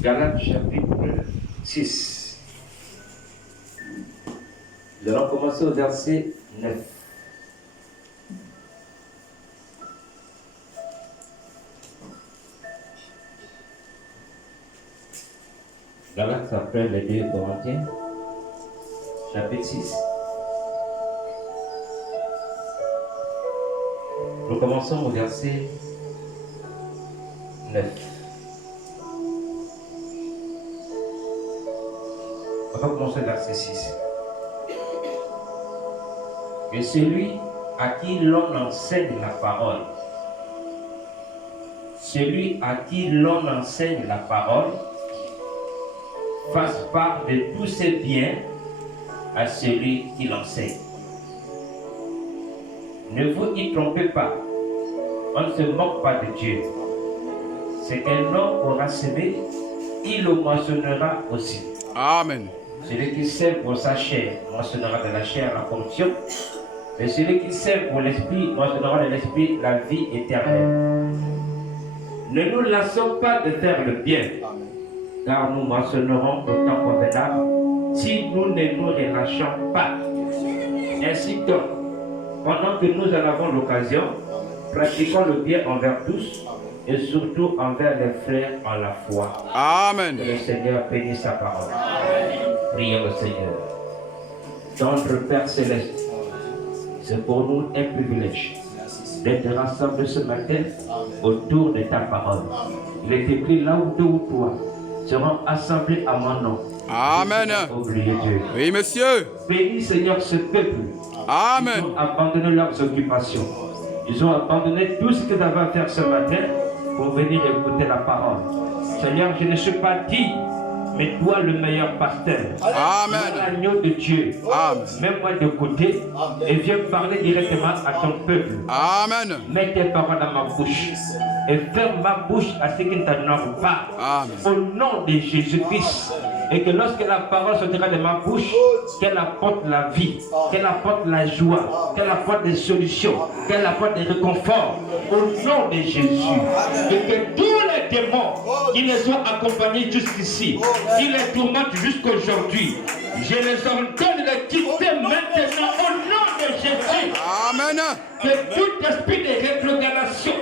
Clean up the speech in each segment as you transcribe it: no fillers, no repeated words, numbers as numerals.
Galates chapitre 6. Nous allons commencer au verset 9. Galates après les 2 Corinthiens, chapitre 6. Nous commençons au verset 9. On va commencer au verset 6. Et celui à qui l'on enseigne la parole, celui à qui l'on enseigne la parole, fasse part de tous ses biens à celui qui l'enseigne. Ne vous y trompez pas, on ne se moque pas de Dieu. Ce qu'un homme aura semé, il le moissonnera aussi. Amen. Celui qui sème pour sa chair moissonnera de la chair la corruption, et celui qui sème pour l'esprit moissonnera de l'esprit la vie éternelle. Ne nous lassons pas de faire le bien, car nous moissonnerons au temps convenable si nous ne nous relâchons pas. Ainsi donc, pendant que nous en avons l'occasion, pratiquons le bien envers tous et surtout envers les frères en la foi. Amen. Que le Seigneur bénisse sa parole. Prions le Seigneur. Tendre Père Céleste, c'est pour nous un privilège d'être rassemblés ce matin autour de ta parole. Il est écrit là où deux ou trois seront assemblés à mon nom. Amen. Oubliez Dieu. Oui, monsieur. Bénis Seigneur ce peuple. Amen. Ils ont abandonné leurs occupations. Ils ont abandonné tout ce qu'ils avaient à faire ce matin pour venir écouter la parole. Seigneur, je ne suis pas digne, mais toi le meilleur pasteur. Amen. L'agneau de Dieu. Amen. Mets-moi de côté et viens parler directement à ton peuple. Amen. Mets tes paroles dans ma bouche et ferme ma bouche à ce qui ne t'honore pas. Amen. Au nom de Jésus-Christ. Et que lorsque la parole sortira de ma bouche, qu'elle apporte la vie, qu'elle apporte la joie, qu'elle apporte des solutions, qu'elle apporte des réconforts. Au nom de Jésus. Et que tous les démons qui les ont accompagnés jusqu'ici, qui les tourmentent jusqu'aujourd'hui, je les ordonne de les quitter maintenant au nom de Jésus. Amen. Que tout esprit de rétrogradation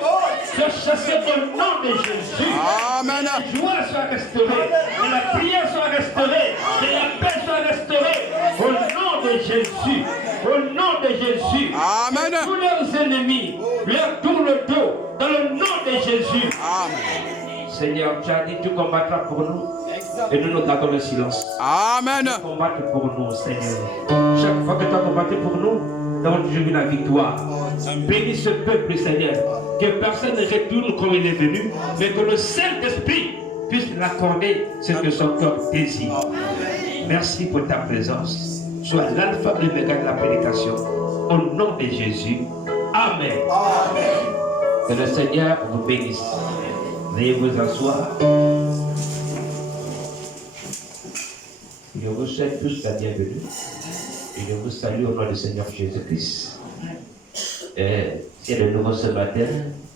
soit chassé au nom de Jésus. Amen. Que la joie soit restaurée, que la prière soit restaurée, que la paix soit restaurée. Au nom de Jésus. Au nom de Jésus. Amen. Tous leurs ennemis leur tournent le dos dans le nom de Jésus. Amen. Seigneur, tu as dit tu combattras pour nous et nous nous gardons le silence. Amen. Combattre pour nous, Seigneur. Chaque fois que tu as combattu pour nous, nous avons toujours eu la victoire. Bénis ce peuple, Seigneur. Que personne ne retourne comme il est venu, mais que le Saint-Esprit puisse l'accorder ce que son cœur désire. Merci pour ta présence. Sois l'alpha et l'oméga de la prédication. Au nom de Jésus. Amen. Que le Seigneur vous bénisse. Veuillez vous asseoir. Je vous souhaite tous la bienvenue et je vous salue au nom du Seigneur Jésus-Christ. Si elle est de nouveau ce matin,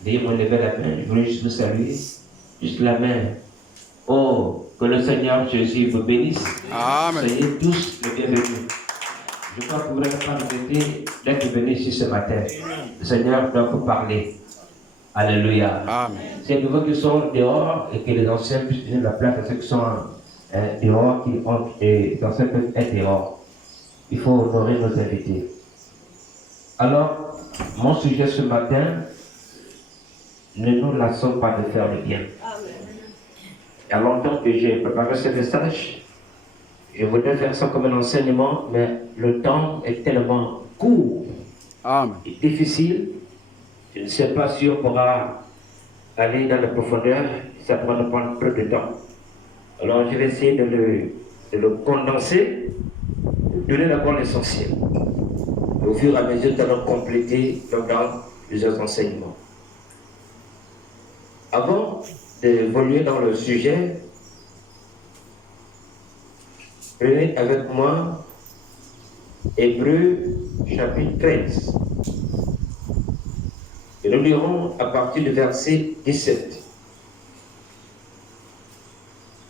veuillez me lever la main. Je voulais juste vous saluer. Juste la main. Oh, que le Seigneur Jésus vous bénisse. Amen. Soyez tous les bienvenus. Je crois que vous n'avez pas regretté d'être venus ici ce matin. Le Seigneur doit vous parler. Alléluia. Amen. C'est nouveaux qui sont dehors et que les anciens puissent donner la place à ceux qui sont dehors, et les anciens peuvent être dehors. Il faut honorer nos invités. Alors, mon sujet ce matin, ne nous lassons pas de faire le bien. Il y a longtemps que j'ai préparé ce message. Je voudrais faire ça comme un enseignement, mais le temps est tellement court Amen. et difficile. Je ne sais pas si on pourra aller dans la profondeur, ça pourra nous prendre peu de temps. Alors je vais essayer de le condenser, de donner d'abord l'essentiel. Au fur et à mesure, nous allons compléter dans plusieurs enseignements. Avant d'évoluer dans le sujet, prenez avec moi Hébreux chapitre 13. Et nous lirons à partir du verset 17.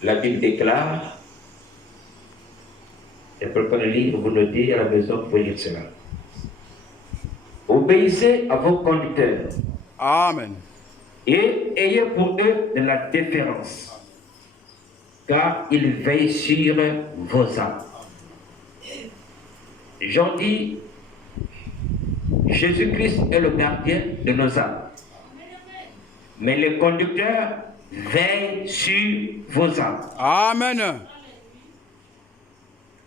La Bible déclare, je ne peux pas le lire, vous notez à la maison, vous pouvez lire cela. Obéissez à vos conducteurs. Amen. Et ayez pour eux de la déférence, car ils veillent sur vos âmes. Jean dit, Jésus-Christ est le gardien de nos âmes. Mais les conducteurs veillent sur vos âmes. Amen.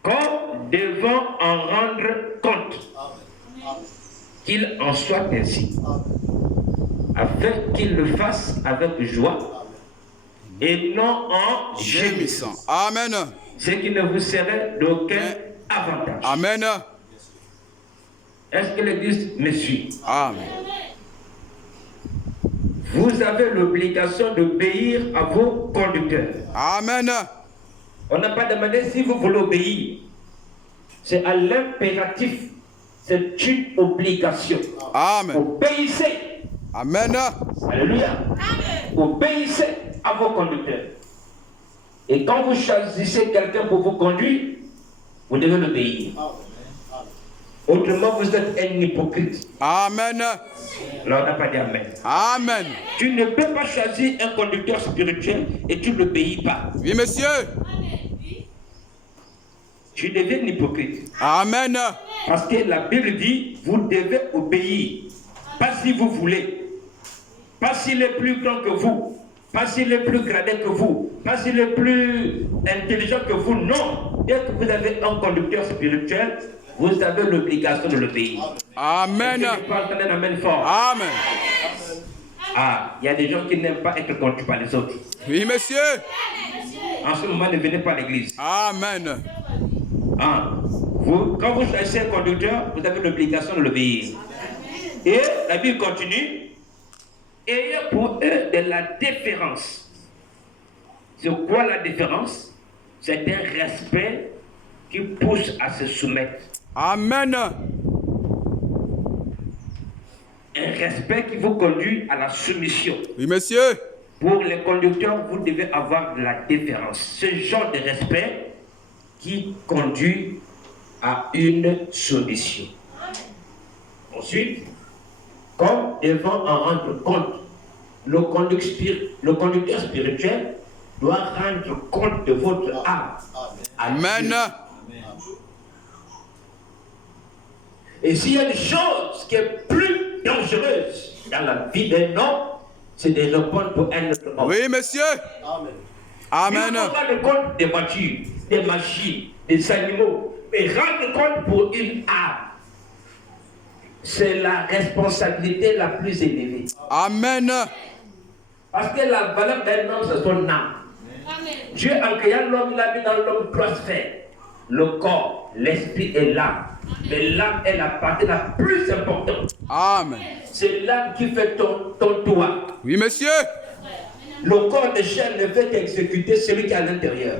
Comme devant en rendre compte, qu'il en soit ainsi, afin qu'ils le fassent avec joie et non en gémissant. Amen. Ce qui ne vous serait d'aucun avantage. Amen. Est-ce que l'Église me suit? Amen. Vous avez l'obligation d'obéir à vos conducteurs. Amen. On n'a pas demandé si vous voulez obéir. C'est à l'impératif. C'est une obligation. Amen. Obéissez. Amen. Alléluia. Obéissez à vos conducteurs. Et quand vous choisissez quelqu'un pour vous conduire, vous devez l'obéir. Autrement, vous êtes un hypocrite. Amen. Là, on n'a pas dit Amen. Amen. Tu ne peux pas choisir un conducteur spirituel et tu ne l'obéis pas. Oui, monsieur. Tu deviens un hypocrite. Amen. Parce que la Bible dit, vous devez obéir. Pas si vous voulez. Pas s'il est plus grand que vous. Pas s'il est plus gradé que vous. Pas s'il est plus intelligent que vous. Non. Dès que vous avez un conducteur spirituel, vous avez l'obligation de l'obéir. Amen. Un amen fort. Amen. Ah, il y a des gens qui n'aiment pas être conduits par les autres. Oui, monsieur. En ce moment, ne venez pas à l'église. Amen. Ah, quand vous choisissez un conducteur, vous avez l'obligation de l'obéir. Et la Bible continue. Ayez pour eux de la déférence. C'est quoi la déférence? C'est un respect qui pousse à se soumettre. Amen. Un respect qui vous conduit à la soumission. Oui, monsieur. Pour les conducteurs, vous devez avoir de la déférence. Ce genre de respect qui conduit à une soumission. Ensuite, comme devant en rendre compte, le conducteur spirituel doit rendre compte de votre âme. Amen. Et s'il y a une chose qui est plus dangereuse dans la vie d'un homme, c'est de répondre pour un autre homme. Oui, monsieur. Amen. Il faut rendre compte des voitures, des machines, des animaux, et rendre compte pour une âme. C'est la responsabilité la plus élevée. Amen. Parce que la valeur d'un homme, c'est son âme. Dieu, en créant l'homme, il a mis dans l'homme trois sphères. Le corps, l'esprit et l'âme. Mais l'âme est la partie la plus importante. Amen. C'est l'âme qui fait ton toit. Oui, monsieur. Le corps de chair ne fait qu'exécuter celui qui est à l'intérieur.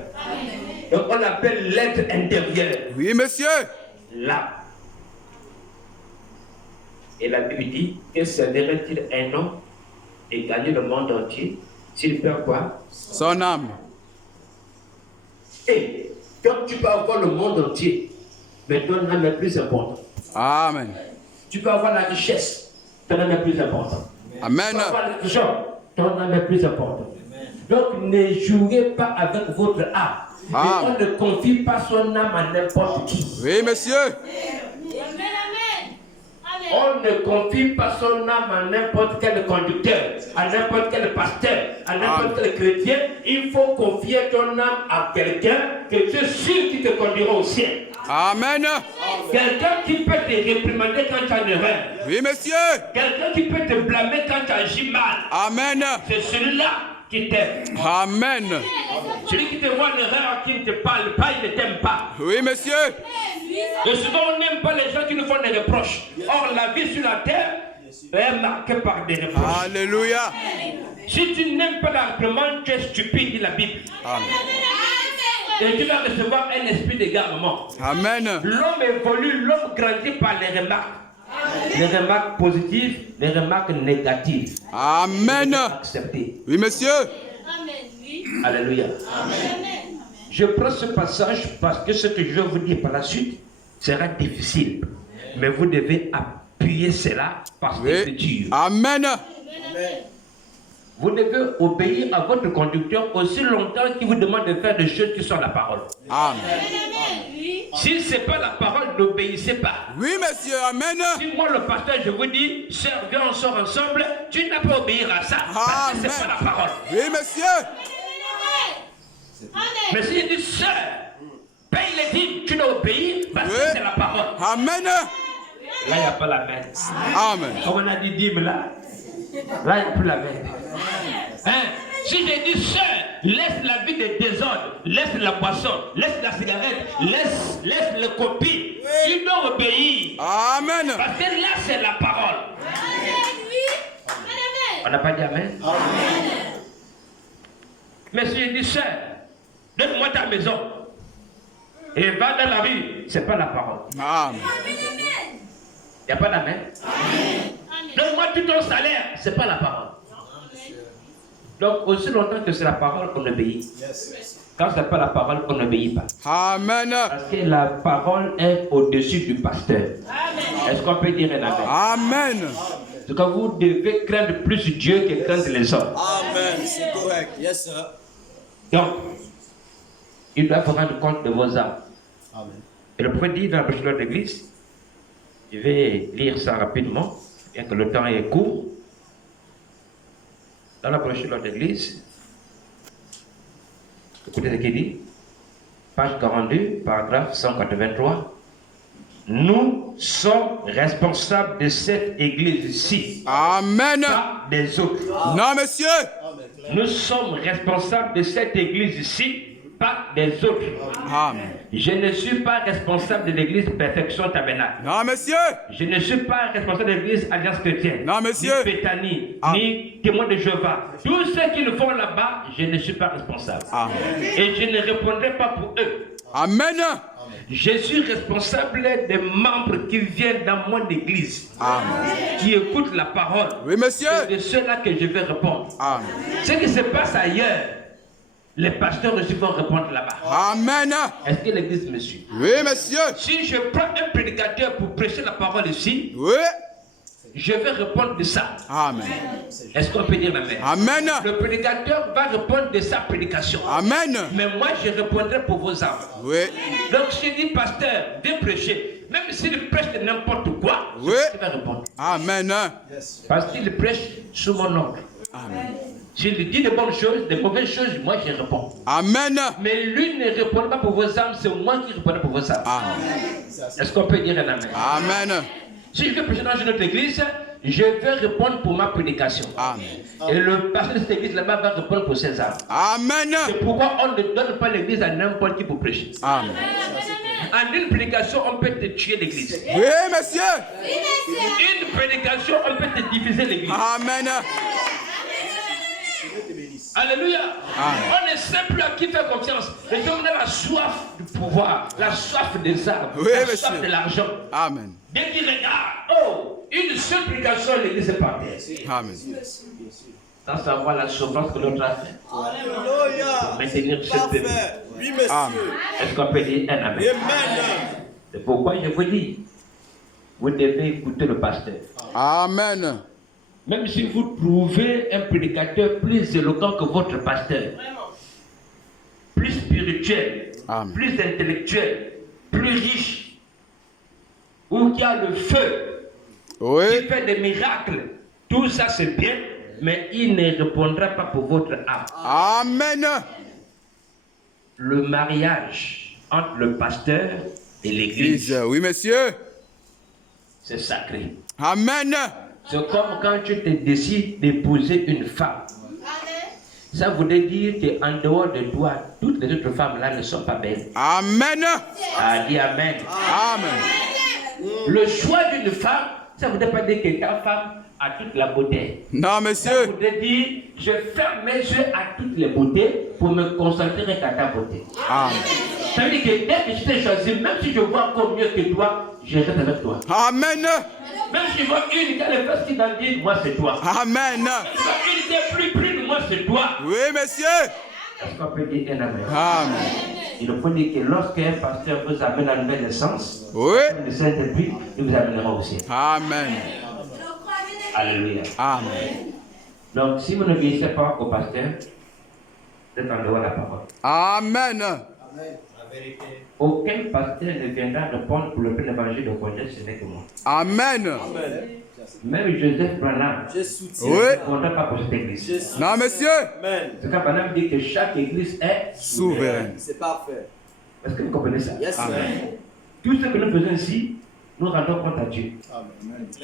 Donc on appelle l'être intérieur. Oui, monsieur. L'âme. Et la Bible dit, que servirait-il un homme et gagner le monde entier s'il perd quoi? Son âme. Et quand tu peux avoir le monde entier, mais ton âme est plus importante. Amen. Tu peux avoir la richesse, ton âme est plus importante. Amen. Tu peux avoir l'argent, ton âme est plus importante. Donc ne jouez pas avec votre âme. Et on ne confie pas son âme à n'importe qui. Oui, monsieur. On ne confie pas son âme à n'importe quel conducteur, à n'importe quel pasteur, à n'importe quel chrétien. Il faut confier ton âme à quelqu'un que tu es sûr qui te conduira au ciel. Amen. Quelqu'un qui peut te réprimander quand tu as une erreur. Oui, monsieur. Quelqu'un qui peut te blâmer quand tu agis mal. Amen. C'est celui-là qui t'aime. Amen. Celui qui te voit en erreur, qui ne te parle pas, il ne t'aime pas. Oui, monsieur. Et souvent, on n'aime pas les gens qui nous font des reproches. Or, la vie sur la terre est marquée par des reproches. Alléluia. Si tu n'aimes pas la réprimande, tu es stupide, dit la Bible. Amen. Et tu vas recevoir un esprit d'égarement. Amen. L'homme évolue, l'homme grandit par les remarques. Les remarques positives, les remarques négatives. Amen. Acceptées. Oui, monsieur. Alléluia. Je prends ce passage parce que ce que je vais vous dire par la suite sera difficile. Mais vous devez appuyer cela parce que c'est dur. Amen. Vous devez obéir à votre conducteur aussi longtemps qu'il vous demande de faire des choses qui sont la parole. Amen. Si ce n'est pas la parole, n'obéissez pas. Oui, monsieur. Amen. Si moi, le pasteur, je vous dis, sœur, viens, on sort ensemble, tu n'as pas à obéir à ça. Parce que ce n'est pas la parole. Oui, monsieur. Mais si je dis, sœur, paye les dîmes, tu dois obéir parce que c'est la parole. Amen. Là, il n'y a pas la main. Amen. Comme on a dit dîmes là, là, il n'y a plus la main. Hein? Si je dis, sœur, laisse la vie de désordre, laisse la boisson, laisse la cigarette, laisse le copine, tu dois obéir. Amen. Parce que là, c'est la parole. On n'a pas dit amen? Mais si je dis, sœur, donne-moi ta maison et va dans la rue, ce n'est pas la parole. Amen. Il n'y a pas d'amen? Donne-moi tout ton salaire, ce n'est pas la parole. Donc, aussi longtemps que c'est la parole, on obéit. Quand ce n'est pas la parole, on n'obéit pas. Amen. Parce que la parole est au-dessus du pasteur. Est-ce qu'on peut dire un amen? Amen. Donc, vous devez craindre plus Dieu que craindre les hommes. Amen. C'est correct. Yes, sir. Donc, il doit vous rendre compte de vos âmes. Amen. Et le prophète dit dans la brochure de l'église, je vais lire ça rapidement, bien que le temps est court. Dans la brochure de l'église, écoutez ce qu'il dit, page 42, paragraphe 183. Nous sommes responsables de cette église-ci, Amen. pas des autres. Non, monsieur. Nous sommes responsables de cette église-ci, pas des autres. Amen. Je ne suis pas responsable de l'église Perfection Tabernacle. Non, monsieur. Je ne suis pas responsable de l'église Alliance Chrétienne. Non, monsieur. Ni Béthanie, Amen. ni témoin de Jéhovah. Tous ceux qui le font là-bas, je ne suis pas responsable. Amen. Et je ne répondrai pas pour eux. Amen. Je suis responsable des membres qui viennent dans mon église, Amen. qui écoutent la parole. Oui, monsieur. C'est de ceux-là que je vais répondre. Amen. Ce qui se passe ailleurs, les pasteurs aussi vont répondre là-bas. Amen. Est-ce que l'église me suit? Oui, monsieur. Si je prends un prédicateur pour prêcher la parole ici, Oui. je vais répondre de ça. Amen. Est-ce qu'on peut dire amen? Amen. Le prédicateur va répondre de sa prédication. Amen. Mais moi, je répondrai pour vos âmes. Oui. Donc, si je dis, pasteur, viens prêcher, même s'il prêche de n'importe quoi, Oui. il va répondre. Amen. Parce qu'il prêche sous mon nom. Amen. S'il dit de bonnes choses, de mauvaises choses, moi, je réponds. Amen. Mais lui ne répond pas pour vos âmes, c'est moi qui réponds pour vos âmes. Amen. Est-ce qu'on peut dire un amen? Amen. Si je vais prêcher dans une autre église, je vais répondre pour ma prédication. Amen. Et le pasteur de cette église là-bas va répondre pour ses âmes. Amen. C'est pourquoi on ne donne pas l'église à n'importe qui pour prêcher. Amen. En une prédication, on peut te tuer l'église. Oui, monsieur. Une prédication, on peut te diviser l'église. Amen. Alléluia. Amen. On ne sait plus à qui faire confiance. Les gens ont la soif du pouvoir, la soif des armes, Oui, la monsieur. soif de l'argent. Amen. Dès qu'ils regardent, oh, une seule prédication, l'église est par terre. Amen. Sans savoir la souffrance que l'autre a fait. Alléluia. Maintenir ce peuple. Parfait. Oui, monsieur. Amen. Est-ce qu'on peut dire un amen? Amen. C'est pourquoi je vous dis, vous devez écouter le pasteur. Amen. Même si vous trouvez un prédicateur plus éloquent que votre pasteur, plus spirituel, Amen. plus intellectuel, plus riche, ou qui a le feu, qui Oui. fait des miracles, tout ça c'est bien, mais il ne répondra pas pour votre âme. Amen. Le mariage entre le pasteur et l'église, Oui, monsieur. c'est sacré. Amen. C'est comme quand tu te décides d'épouser une femme. Ça voudrait dire qu'en dehors de toi, toutes les autres femmes-là ne sont pas belles. Amen. Ah, dis amen. Amen. Le choix d'une femme, ça ne voudrait pas dire que ta femme a toute la beauté. Non, Ça monsieur. voudrait dire, je ferme mes yeux à toutes les beautés pour me concentrer qu'à ta beauté. Amen. Ça veut dire que dès que je t'ai choisi, même si je vois encore mieux que toi, je reste avec toi. Amen. Même si je vois une qui a les fesses qui dandinent, moi c'est toi. Amen. Même si je vois une qui est plus brune, moi c'est toi. Oui, monsieur. Est-ce qu'on peut dire un amen? Amen. Il faut dire que lorsqu'un pasteur vous amène la nouvelle naissance, Oui. le Saint-Esprit, il vous amènera au ciel. Amen. Alléluia. Amen. Donc, si vous n'obéissez pas au pasteur, vous êtes en dehors de la parole. Amen. Aucun pasteur ne viendra répondre pour le plein évangile de Côte, ce n'est que moi. Amen. Même Joseph Branham Je soutiens. Oui. ne compte pas pour cette église. Non, monsieur. Amen. En tout cas, Branham dit que chaque église est Souverain. C'est parfait. Est-ce que vous comprenez ça? Yes, sir. Tout ce que nous faisons ici, nous rendons compte à Dieu.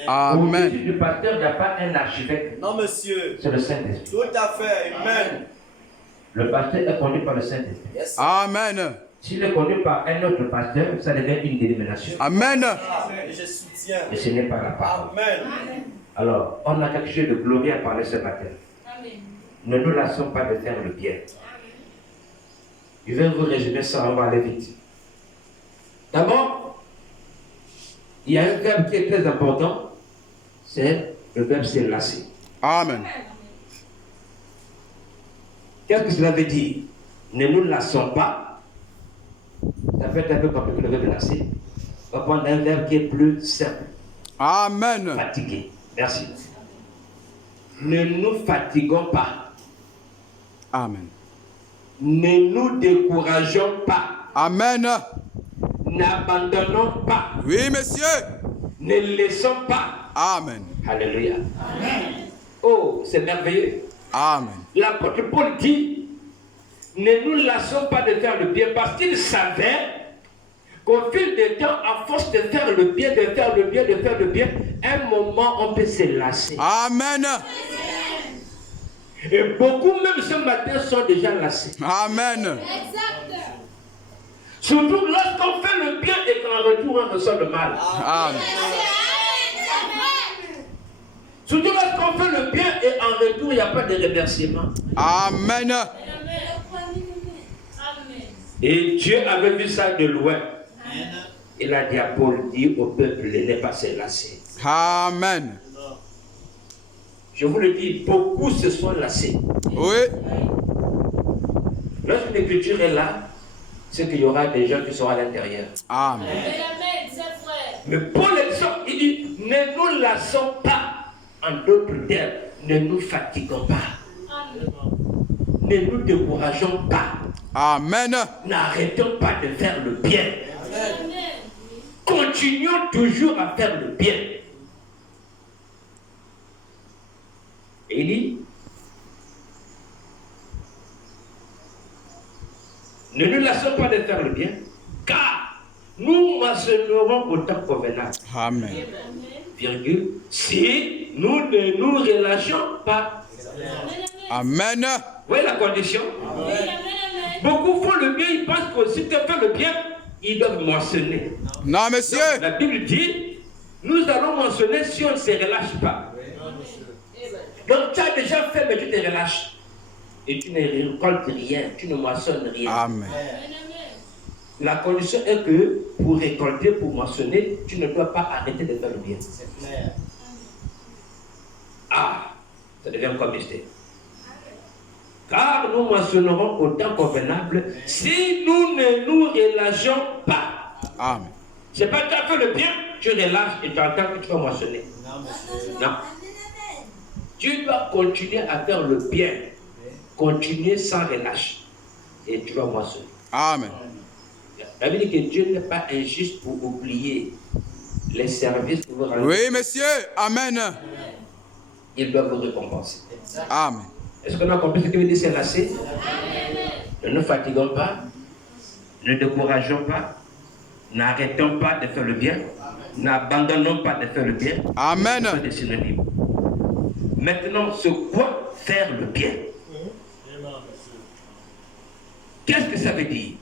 Amen. Au-dessus du pasteur, il n'y a pas un archevêque, Non, monsieur. c'est le Saint-Esprit. Tout à fait. Amen. Le pasteur est conduit par le Saint-Esprit. Yes. Amen. S'il est conduit par un autre pasteur, ça devient une dénomination. Amen. Et je soutiens. Et ce n'est pas la parole. Amen. Alors, on a quelque chose de glorieux à parler ce matin. Ne nous lassons pas de faire le bien. Je vais vous résumer ça, on va aller vite. D'abord, il y a un verbe qui est très important, c'est le verbe se lasser. Amen. Qu'est-ce que cela veut dire? Ne nous lassons pas. Ça peut être un peu compliqué le verbe lasser. On va prendre un verbe qui est plus simple. Amen. Fatigué. Merci. Ne nous fatiguons pas. Amen. Ne nous décourageons pas. Amen. N'abandonnons pas. Oui, monsieur. Ne laissons pas. Amen. Alléluia. Oh, c'est merveilleux. Amen. L'apôtre Paul dit, ne nous lassons pas de faire le bien, parce qu'il savait qu'au fil du temps, à force de faire le bien, de faire le bien, de faire le bien, un moment, on peut se lasser. Amen. Et beaucoup, même ce matin, sont déjà lassés. Amen. Surtout lorsqu'on fait le bien et qu'en retour, on ressent le mal. Amen. Surtout lorsqu'on fait le bien et en retour, il n'y a pas de remerciement. Amen. Et Dieu avait vu ça de loin. Il a dit à Paul, dit au peuple, ne n'est pas se lasser. Amen. Je vous le dis, beaucoup se sont lassés. Oui. Lorsque l'écriture est là, c'est qu'il y aura des gens qui seront à l'intérieur. Amen. Mais Paul exhorte, il dit, ne nous lassons pas. En d'autres termes, ne nous fatiguons pas. Ne nous décourageons pas. Amen. N'arrêtons pas de faire le bien. Continuons toujours à faire le bien. Et il dit, ne nous lassons pas de faire le bien, car nous moissonnerons au temps convenable. Amen. Virgule, si nous ne nous relâchons pas. Amen. Vous voyez la condition? Beaucoup font le bien, ils pensent que si tu fais le bien, ils doivent moissonner. Non, monsieur. Donc, la Bible dit, nous allons moissonner si on ne se relâche pas. Donc tu as déjà fait, mais tu te relâches. Et tu ne récoltes rien, tu ne moissonnes rien. Amen. La condition est que pour récolter, pour moissonner, tu ne dois pas arrêter de faire le bien. Ah, ça devient comme mystère. Car nous moissonnerons au temps convenable si nous ne nous relâchons pas. Amen. C'est pas que tu as fait le bien, tu relâches et tu entends que tu vas moissonner. Non. Tu dois continuer à faire le bien. Continuer sans relâche. Et tu vas moissonner. Amen. Ça veut dire que Dieu n'est pas injuste pour oublier les services que vous rendez. Oui, monsieur. Amen. Il doit vous récompenser. Amen. Est-ce qu'on a compris ce que veut dire se lasser? Ne nous fatiguons pas. Ne décourageons pas. N'arrêtons pas de faire le bien. N'abandonnons pas de faire le bien. Amen. Ce sont des synonymes. Maintenant, c'est quoi faire le bien? Qu'est-ce que ça veut dire?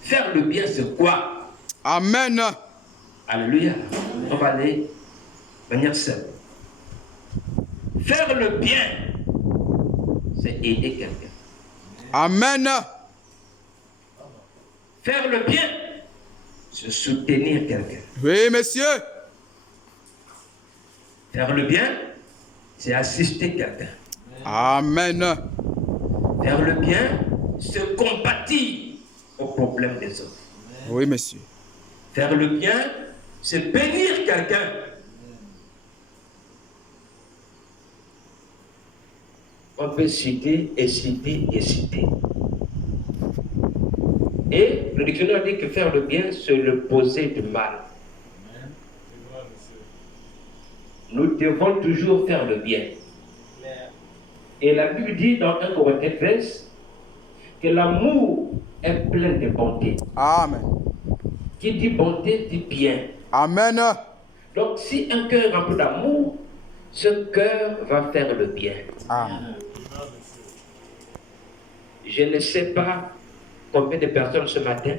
Faire le bien, c'est quoi? Amen. Alléluia. On va aller de manière simple. Faire le bien, c'est aider quelqu'un. Amen. Faire le bien, c'est soutenir quelqu'un. Oui, monsieur. Faire le bien, c'est assister quelqu'un. Amen. Faire le bien, se compatir aux problèmes des autres. Oui, monsieur. Faire le bien, c'est bénir quelqu'un. On peut citer et citer et citer. Et le dictionnaire dit que faire le bien, c'est le poser du mal. Nous devons toujours faire le bien. Et la Bible dit dans 1 Corinthiens 13 que l'amour est plein de bonté. Amen. Qui dit bonté dit bien. Amen. Donc si un cœur est rempli d'amour, ce cœur va faire le bien. Amen. Je ne sais pas combien de personnes ce matin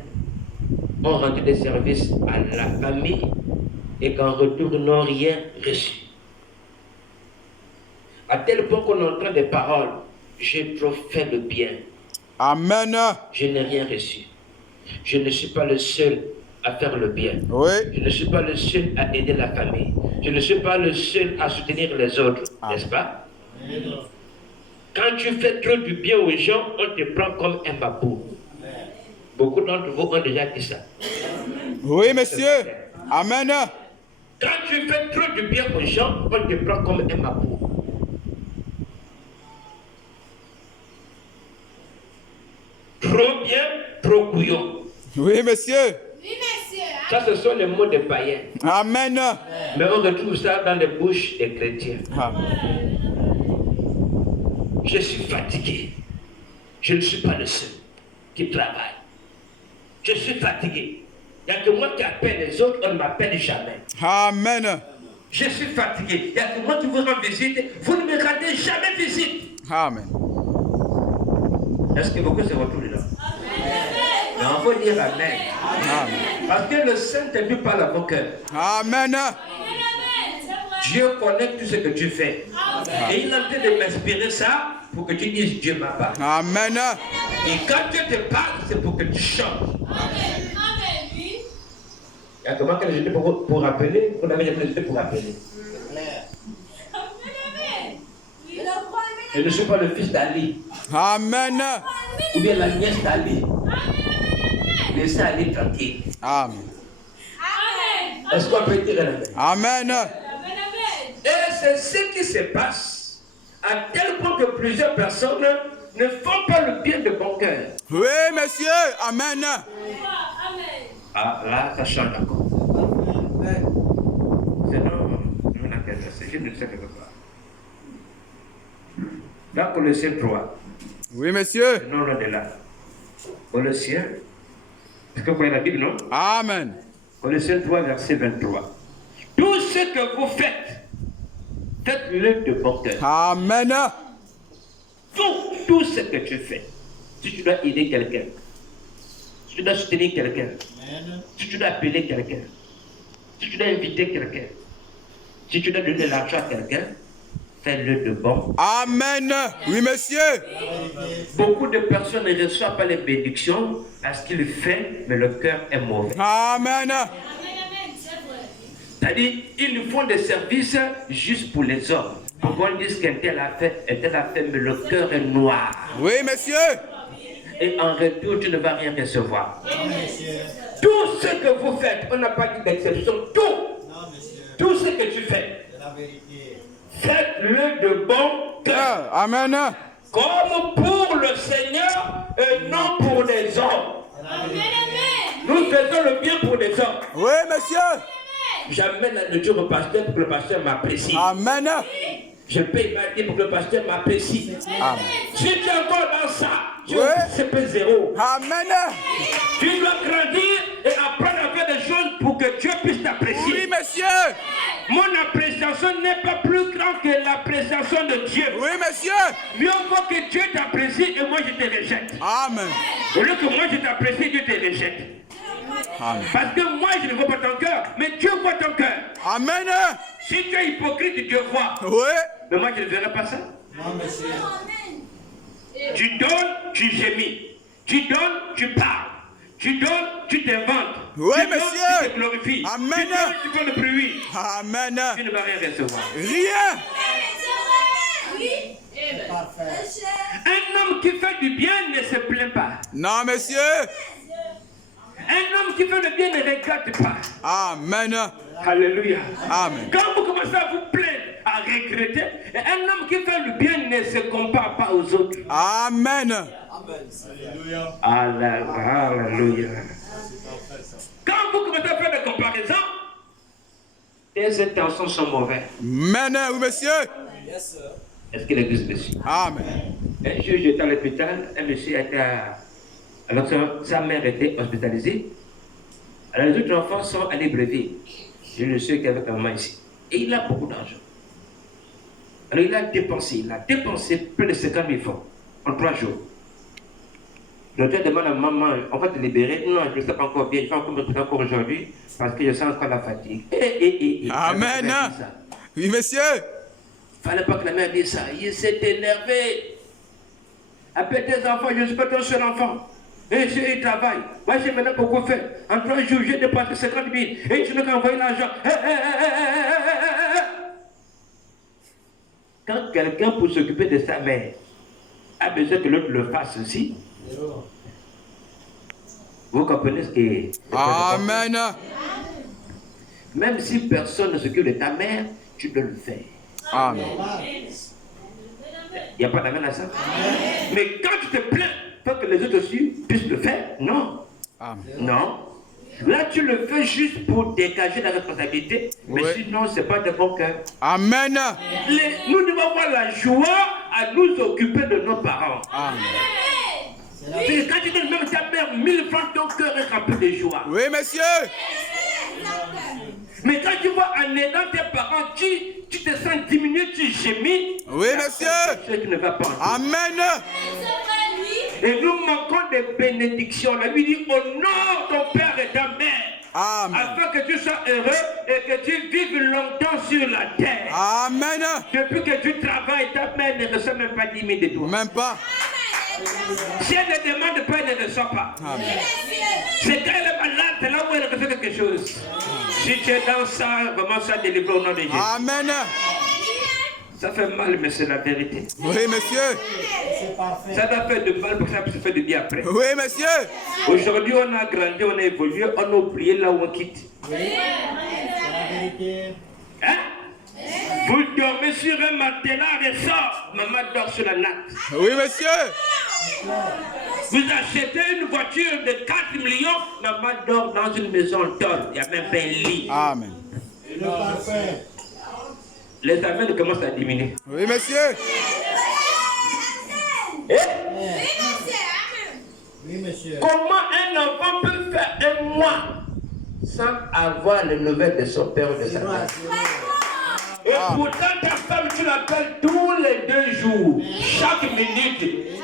ont rendu des services à la famille et qu'en retour n'ont rien reçu. À tel point qu'on entend des paroles, j'ai trop fait le bien. Amen. Je n'ai rien reçu. Je ne suis pas le seul à faire le bien. Oui. Je ne suis pas le seul à aider la famille. Je ne suis pas le seul à soutenir les autres, n'est-ce pas? Quand tu fais trop du bien aux gens, on te prend comme un babou. Beaucoup d'entre vous ont déjà dit ça. Oui, monsieur. Amen. Quand tu fais trop du bien aux gens, on te prend comme un babou. Trop bien, trop couillon. Oui, monsieur. Ça, ce sont les mots des païens. Amen. Mais on retrouve ça dans les bouches des chrétiens. Amen. Je suis fatigué. Je ne suis pas le seul qui travaille. Je suis fatigué. Il n'y a que moi qui appelle les autres, on ne m'appelle jamais. Amen. Je suis fatigué. Il n'y a que moi qui vous rends visite, vous ne me rendez jamais visite. Amen. Est-ce que beaucoup se retrouvent là? Non, il faut dire Amen. Amen. Parce que le Saint-Esprit parle à vos cœurs. Amen. Dieu connaît tout ce que tu fais. Et il est en train de m'inspirer ça pour que tu dises Dieu m'a parlé. Amen. Et quand Dieu te parle, c'est pour que tu chantes. Il y a comment que j'étais pour rappeler, vous n'avez jamais été pour rappeler. Je ne suis pas le fils d'Ali, Amen. ou bien la nièce d'Ali. Laissez aller tranquille. Amen. Est-ce qu'on peut dire Amen? Amen. Et c'est ce qui se passe, à tel point que plusieurs personnes ne font pas le bien de bon cœur. Oui, monsieur. Amen. Ah, là, ça change encore. Sinon, on a quelque chose, je ne sais quelque part. Dans Colossiens 3, Oui, monsieur. non loin de là. Colossiens, est-ce que vous voyez la Bible, non? Amen. Colossiens 3, verset 23. Tout ce que vous faites, faites-le de bon cœur. Amen. Tout ce que tu fais, si tu dois aider quelqu'un, si tu dois soutenir quelqu'un, si tu dois appeler quelqu'un, si tu dois inviter quelqu'un, si tu dois donner de l'argent à quelqu'un, fais-le de bon. Amen. Oui, monsieur. Beaucoup de personnes ne reçoivent pas les bénédictions parce qu'ils font, mais le cœur est mauvais. Amen. C'est-à-dire, ils nous font des services juste pour les hommes. Pour qu'on dise qu'un tel a fait, mais le cœur est noir. Oui, monsieur. Et en retour, tu ne vas rien recevoir. Tout ce que vous faites, on n'a pas dit d'exception, tout ce que tu fais, faites-le de bon cœur. Amen. Comme pour le Seigneur et non pour les hommes. Nous faisons le bien pour les hommes. Oui, monsieur. J'amène la nourriture au pasteur pour que le pasteur m'apprécie. Amen. Je paye ma dîme pour que le pasteur m'apprécie. Amen. Si tu es encore dans ça, tu Ouais. c'est zéro. Amen. Tu dois grandir et apprendre à faire des choses pour que Dieu puisse t'apprécier. Oui, monsieur. Mon appréciation n'est pas plus grande que l'appréciation de Dieu. Oui, monsieur. Mieux vaut que Dieu t'apprécie et moi je te rejette. Amen. Au lieu que moi je t'apprécie, Dieu te rejette. Amen. Parce que moi je ne vois pas ton cœur, mais Dieu voit ton cœur. Amen. Si tu es hypocrite, Dieu voit. Oui. Mais moi je ne verrai pas ça. Tu donnes, tu gémis. Tu donnes, tu parles. Tu donnes, tu t'inventes. Oui, tu donnes, monsieur. tu te glorifies. Amen. Tu donnes, tu fais le bruit. Amen. Tu ne vas rien recevoir. Rien. Un homme homme qui fait du bien ne se plaint pas. Non, monsieur. Un homme qui fait le bien ne regrette pas. Amen. Alléluia. Amen. Quand vous commencez à vous plaindre, à regretter, un homme qui fait le bien ne se compare pas aux autres. Amen. Alléluia. Quand vous commencez à faire des comparaisons, les intentions sont mauvaises. Amen. Oui, monsieur. Est-ce que l'église me suit? Amen. Un jour, j'étais à l'hôpital, un monsieur était alors sa mère était hospitalisée. Alors les autres enfants sont allés brevet. J'ai le monsieur qui est avec la maman ici. Et il a beaucoup d'argent. Alors il a dépensé plus de 50 000 francs en 3 jours. Le docteur demande à maman, on va te libérer. Non, je ne sais pas encore bien, je vais encore me trouver encore aujourd'hui parce que je sens encore la fatigue. Amen. Oui, monsieur. Il ne fallait pas que la mère dise ça. Il s'est énervé. Appelle tes enfants, je ne suis pas ton seul enfant. Et il travaille. Moi, j'ai maintenant beaucoup fait. En 3 jours, j'ai dépensé 50 000. Et je n'ai qu'à envoyer l'argent. Quand quelqu'un, pour s'occuper de sa mère, a besoin que l'autre le fasse aussi, vous comprenez ce qui est. Amen. Même si personne ne s'occupe de ta mère, tu dois le faire. Amen. Il n'y a pas d'amen à ça. Mais quand tu te plains, faut que les autres aussi puissent le faire. Non. Amen. Non. Là, tu le fais juste pour dégager la responsabilité. Mais Oui. sinon, ce n'est pas de bon cœur. Amen. Nous devons avoir la joie à nous occuper de nos parents. Amen. Et quand tu donnes même ta mère 1000 francs, ton cœur est rempli de joie. Oui, monsieur. Mais quand tu vois en aidant tes parents, tu te sens diminué, tu gémis. Oui, monsieur. C'est ce qui ne va pas. Amen. Et nous manquons de bénédictions. La Bible dit honore ton père et ta mère. Amen. Afin que tu sois heureux et que tu vives longtemps sur la terre. Amen. Depuis que tu travailles, ta mère ne reçoit même pas 10 000 de toi. Même pas. Si elle ne demande pas, elle ne reçoit pas. Amen. C'est quand elle est malade, c'est là où elle reçoit quelque chose. Si tu es dans ça, vraiment ça délivre au nom de Jésus. Amen. Ça fait mal, mais c'est la vérité. Oui, monsieur. Ça doit faire de mal pour que ça puisse faire de bien après. Oui, monsieur. Aujourd'hui, on a grandi, on a évolué, on a oublié là où on quitte. Hein? Vous dormez sur un matelas ressort, maman dort sur la natte. Oui, monsieur. Vous achetez une voiture de 4 millions, maman dort dans une maison d'or, il n'y a même pas un lit. Amen. Les amens commencent à diminuer. Oui, monsieur. Oui, monsieur. Comment un enfant peut faire un mois sans avoir les nouvelles de son père ou de sa mère? Et pourtant, ta femme, tu l'appelles tous les 2 jours, chaque minute,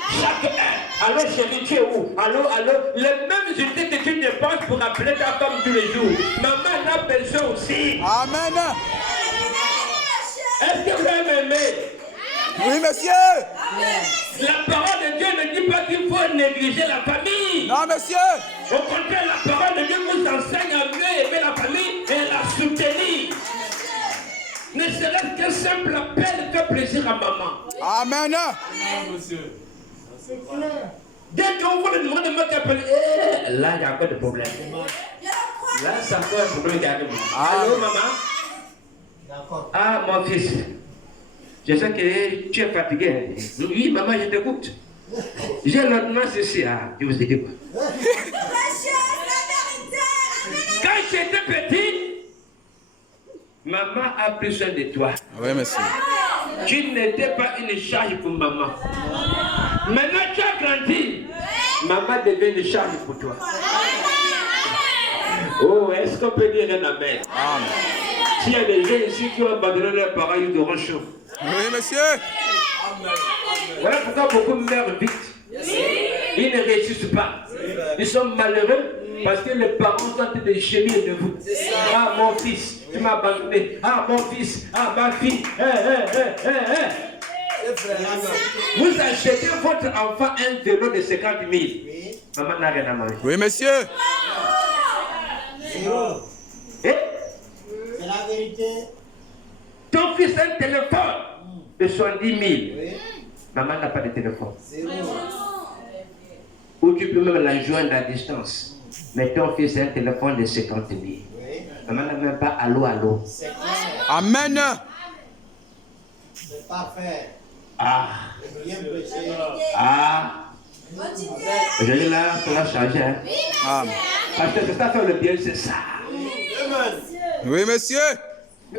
chaque heure. Allô, chérie, tu es où? Allô, allô. Les mêmes unités que tu dépenses pour appeler ta femme tous les jours. Maman en a besoin aussi. Amen. Est-ce que vous m'aimez? Oui, monsieur. La parole de Dieu ne dit pas qu'il faut négliger la famille. Non, monsieur. Au contraire, la parole de Dieu vous enseigne à mieux aimer la famille et la soutenir. Ne serait-ce qu'un simple appel fait plaisir à maman. Amen. Dès qu'on vous le demande de me t'appeler, là il y a encore des problèmes. Là c'est encore un problème qui arrive. Allô maman? Ah mon fils, je sais que tu es fatigué. Oui maman, je t'écoute. J'ai l'ordonnance ici. Ah, je vous ai dit quoi? Quand tu étais petit, maman a pris soin de toi. Oui, monsieur. Tu n'étais pas une charge pour maman. Maintenant tu as grandi. Maman devient une charge pour toi. Oh, est-ce qu'on peut dire un amen? Amen. S'il y a des gens ici qui ont abandonné leurs parents, ils auront chaud. Oui, monsieur. Voilà pourquoi beaucoup meurent vite. Ils ne réussissent pas. Ils sont malheureux parce que les parents sont en train de gémir de vous. Ah, mon fils, tu m'as abandonné. Ah, mon fils, ah, ma fille. Vous achetez votre enfant un vélo de 50 000. Maman n'a rien à manger. Oui, monsieur. Eh? C'est la vérité. Ton fils a un téléphone de 70 000. Maman n'a pas de téléphone. 0. Ou tu peux même la joindre à distance. Mais ton fils a un téléphone de 50 000. Oui. Maman n'a même pas allô, allô. C'est clair. Amen. C'est parfait. Ah, Bien prêché. ah. Aujourd'hui là, ça va changer. Hein? Amen. Parce que c'est ça faire le bien, c'est ça. Amen. Oui, monsieur.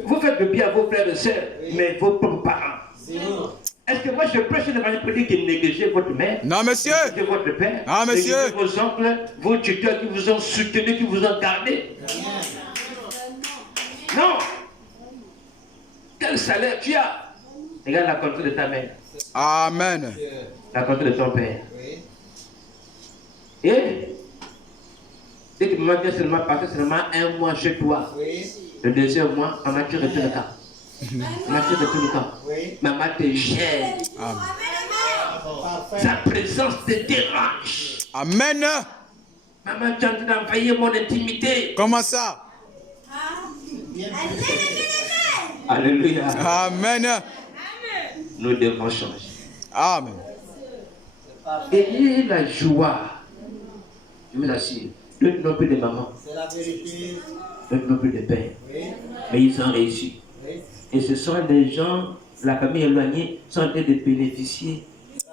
Vous faites le bien à vos frères et sœurs, mais vos propres parents. 0. Est-ce que moi je prêche l'évangile pour dire que négligez votre mère? Non, monsieur. Négligez votre père? Ah, monsieur. Négligez vos oncles, vos tuteurs qui vous ont soutenu, qui vous ont gardé? Rien. Non! Quel salaire tu as? Regarde la contrée de ta mère, Amen. Monsieur. la contrée de ton père. Oui. Et dès que maman vient seulement passer seulement un mois chez toi, Oui. le deuxième mois, maman tu retournes le camp. Maman tu retournes le camp. Oui. Maman te gêne. Amen. Parfait. Sa présence te dérange. Amen. Maman, tu es en train d'envahir mon intimité. Comment ça? Bien prêché. Alléluia. Amen. Nous devons changer. Amen. C'est parfait. Ayez la joie. Je vous assure. D'autres n'ont plus de maman. C'est la vérité. D'autres n'ont plus de père. Oui. Mais ils ont réussi. Oui. Et ce sont des gens, la famille éloignée, sont en train de bénéficier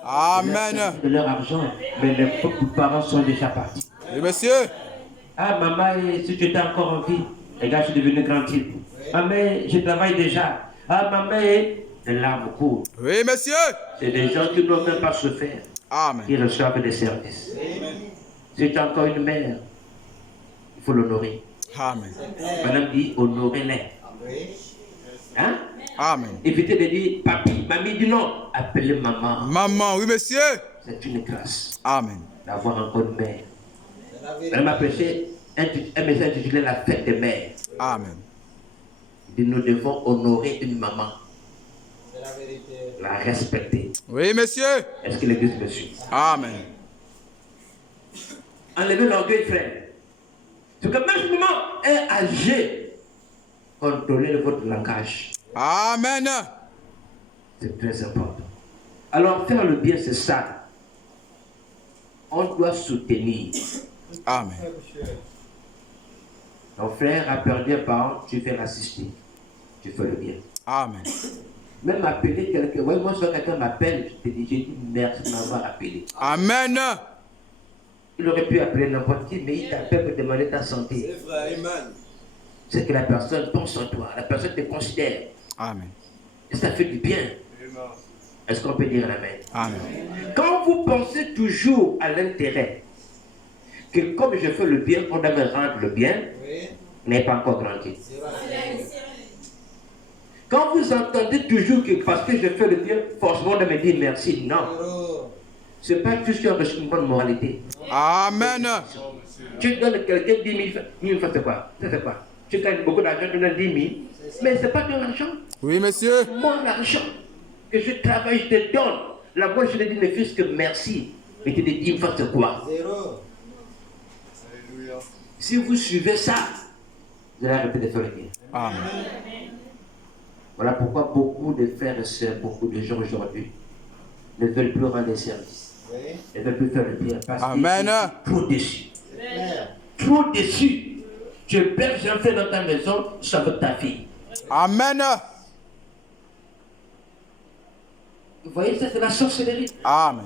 Amen. de leur argent. Mais les propres parents sont déjà partis. Oui, monsieur. Ah, maman, si tu étais encore en vie, regarde, je suis devenu grand type. Maman, je travaille déjà. Ah, maman, les larmes courent. Oui, monsieur. C'est des gens qui ne doivent même pas se faire, Amen. qui reçoivent des services. Si tu as encore une mère, il faut l'honorer. Amen. C'est clair. Madame dit, honorez-les. Oui. Hein? Amen. Évitez de dire, papi, mamie dit non. Appelez maman. Maman, oui, monsieur. C'est une grâce Amen. d'avoir encore une mère. C'est la Elle vérité. m'a prêché un message intitulé La fête des mères. Amen. Il dit, nous devons honorer une maman, C'est la vérité. la respecter. Oui, monsieur. Est-ce que l'église me suit? Amen. Enlevez l'orgueil, frère. Parce que même ce moment est âgé. Contrôlez votre langage. Amen. C'est très important. Alors, faire le bien, c'est ça. On doit soutenir. Amen. Monsieur. Ton frère a perdu un parent, tu viens l'assister. Tu fais le bien. Amen. Même appeler quelqu'un. Ouais, moi, si quelqu'un m'appelle, je te dis, j'ai dit merci de m'avoir appelé. Amen. Il aurait pu appeler n'importe qui, mais il t'appelle pour demander ta santé. C'est vrai. Amen. C'est que la personne pense en toi, la personne te considère. Amen. Et ça fait du bien. Amen. Est-ce qu'on peut dire amen? Amen. Quand vous pensez toujours à l'intérêt, que comme je fais le bien, on doit me rendre le bien, Oui. vous n'avez pas encore grandi. C'est vrai. Quand vous entendez toujours que parce que je fais le bien, forcément on doit me dire merci, non. 0. Ce n'est pas question de une bonne moralité. Amen. Tu donnes quelqu'un 10 000, 1000 francs, c'est quoi? Ça, c'est quoi? Tu gagnes beaucoup d'argent, tu donnes 10 000, mais ce n'est pas de l'argent. Oui, monsieur. Mon argent que je travaille, je te donne. La moi, je ne dis ne fils que merci. Mais tu te dis, francs, c'est quoi? 0. Alléluia. Si vous suivez ça, vous allez arrêter de faire le bien. Amen. Voilà pourquoi beaucoup de frères et sœurs, beaucoup de gens aujourd'hui ne veulent plus rendre des services. Oui. Ne veulent plus faire le bien parce Amen. qu'ils sont trop déçus. C'est clair. Trop déçus. Tu perds un fait dans ta maison, ça avec ta fille. Amen. Vous voyez, ça c'est la sorcellerie. Amen.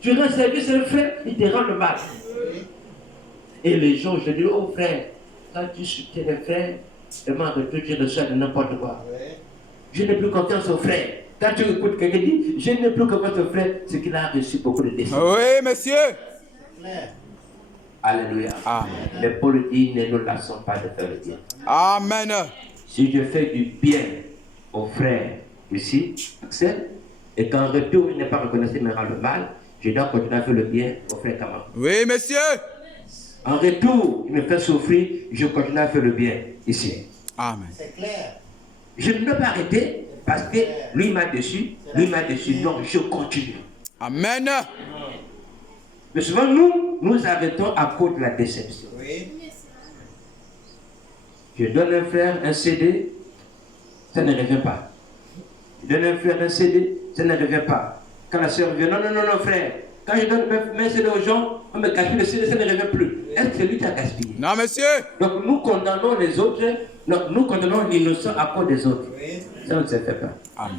Tu rends service à un frère, il te rend le mal. Et les gens, je dis, oh frère, quand tu soutiens les frères, vraiment en retour, tu reçois de n'importe quoi. Oui. Je n'ai plus confiance au frère. Quand tu écoutes quelqu'un dire, je n'ai plus confiance au frère, c'est qu'il a reçu beaucoup de décès. Oui, monsieur. Clair. Alléluia. Amen. Mais Paul dit, ne nous lassons pas de faire le bien. Amen. Si je fais du bien aux frères ici, Axel, et qu'en retour, il n'est pas reconnaissé, mais rend le mal, je dois continuer à faire le bien aux frères Kama. Oui, monsieur. En retour, il me fait souffrir, je continue à faire le bien ici. Amen. C'est clair. Je ne peux pas arrêter parce que lui m'a déçu, lui m'a déçu, donc je continue. Amen. Mais souvent, nous arrêtons à cause de la déception. Oui. Je donne un frère un CD, ça ne revient pas. Je donne un frère un CD, ça ne revient pas. Quand la sœur vient, non, non, non, non, frère. Quand je donne mes CD aux gens, on me gaspille le CD, ça ne revient plus. Est-ce que c'est lui qui a gaspillé? Non, monsieur. Donc nous condamnons les autres, non, nous condamnons l'innocent à cause des autres. Oui. Ça ne se fait pas. Amen.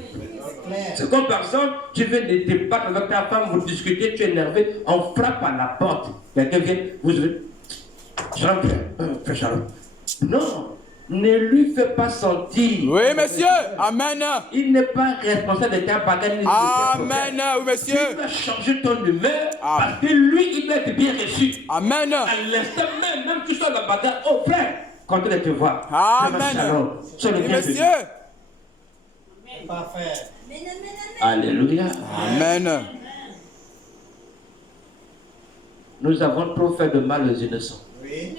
Clair. C'est comme par exemple, tu veux débattre avec ta femme, vous discutez, tu es énervé, on frappe à la porte. Quelqu'un vient, vous Shalom, frère Shalom. Non, ne lui fais pas sentir. Oui, monsieur. Amen. Il n'est pas responsable de ta bagarre. Amen. Oui, Tu monsieur. dois changer ton humeur Amen. parce que lui, il doit être bien reçu. Amen. À l'instant même tu sors la bagarre, oh frère, content de te voir. Amen. Shalom. Sois le Oui, bienvenu. monsieur. Parfait. Alléluia. Amen. Nous avons trop fait de mal aux innocents. Oui.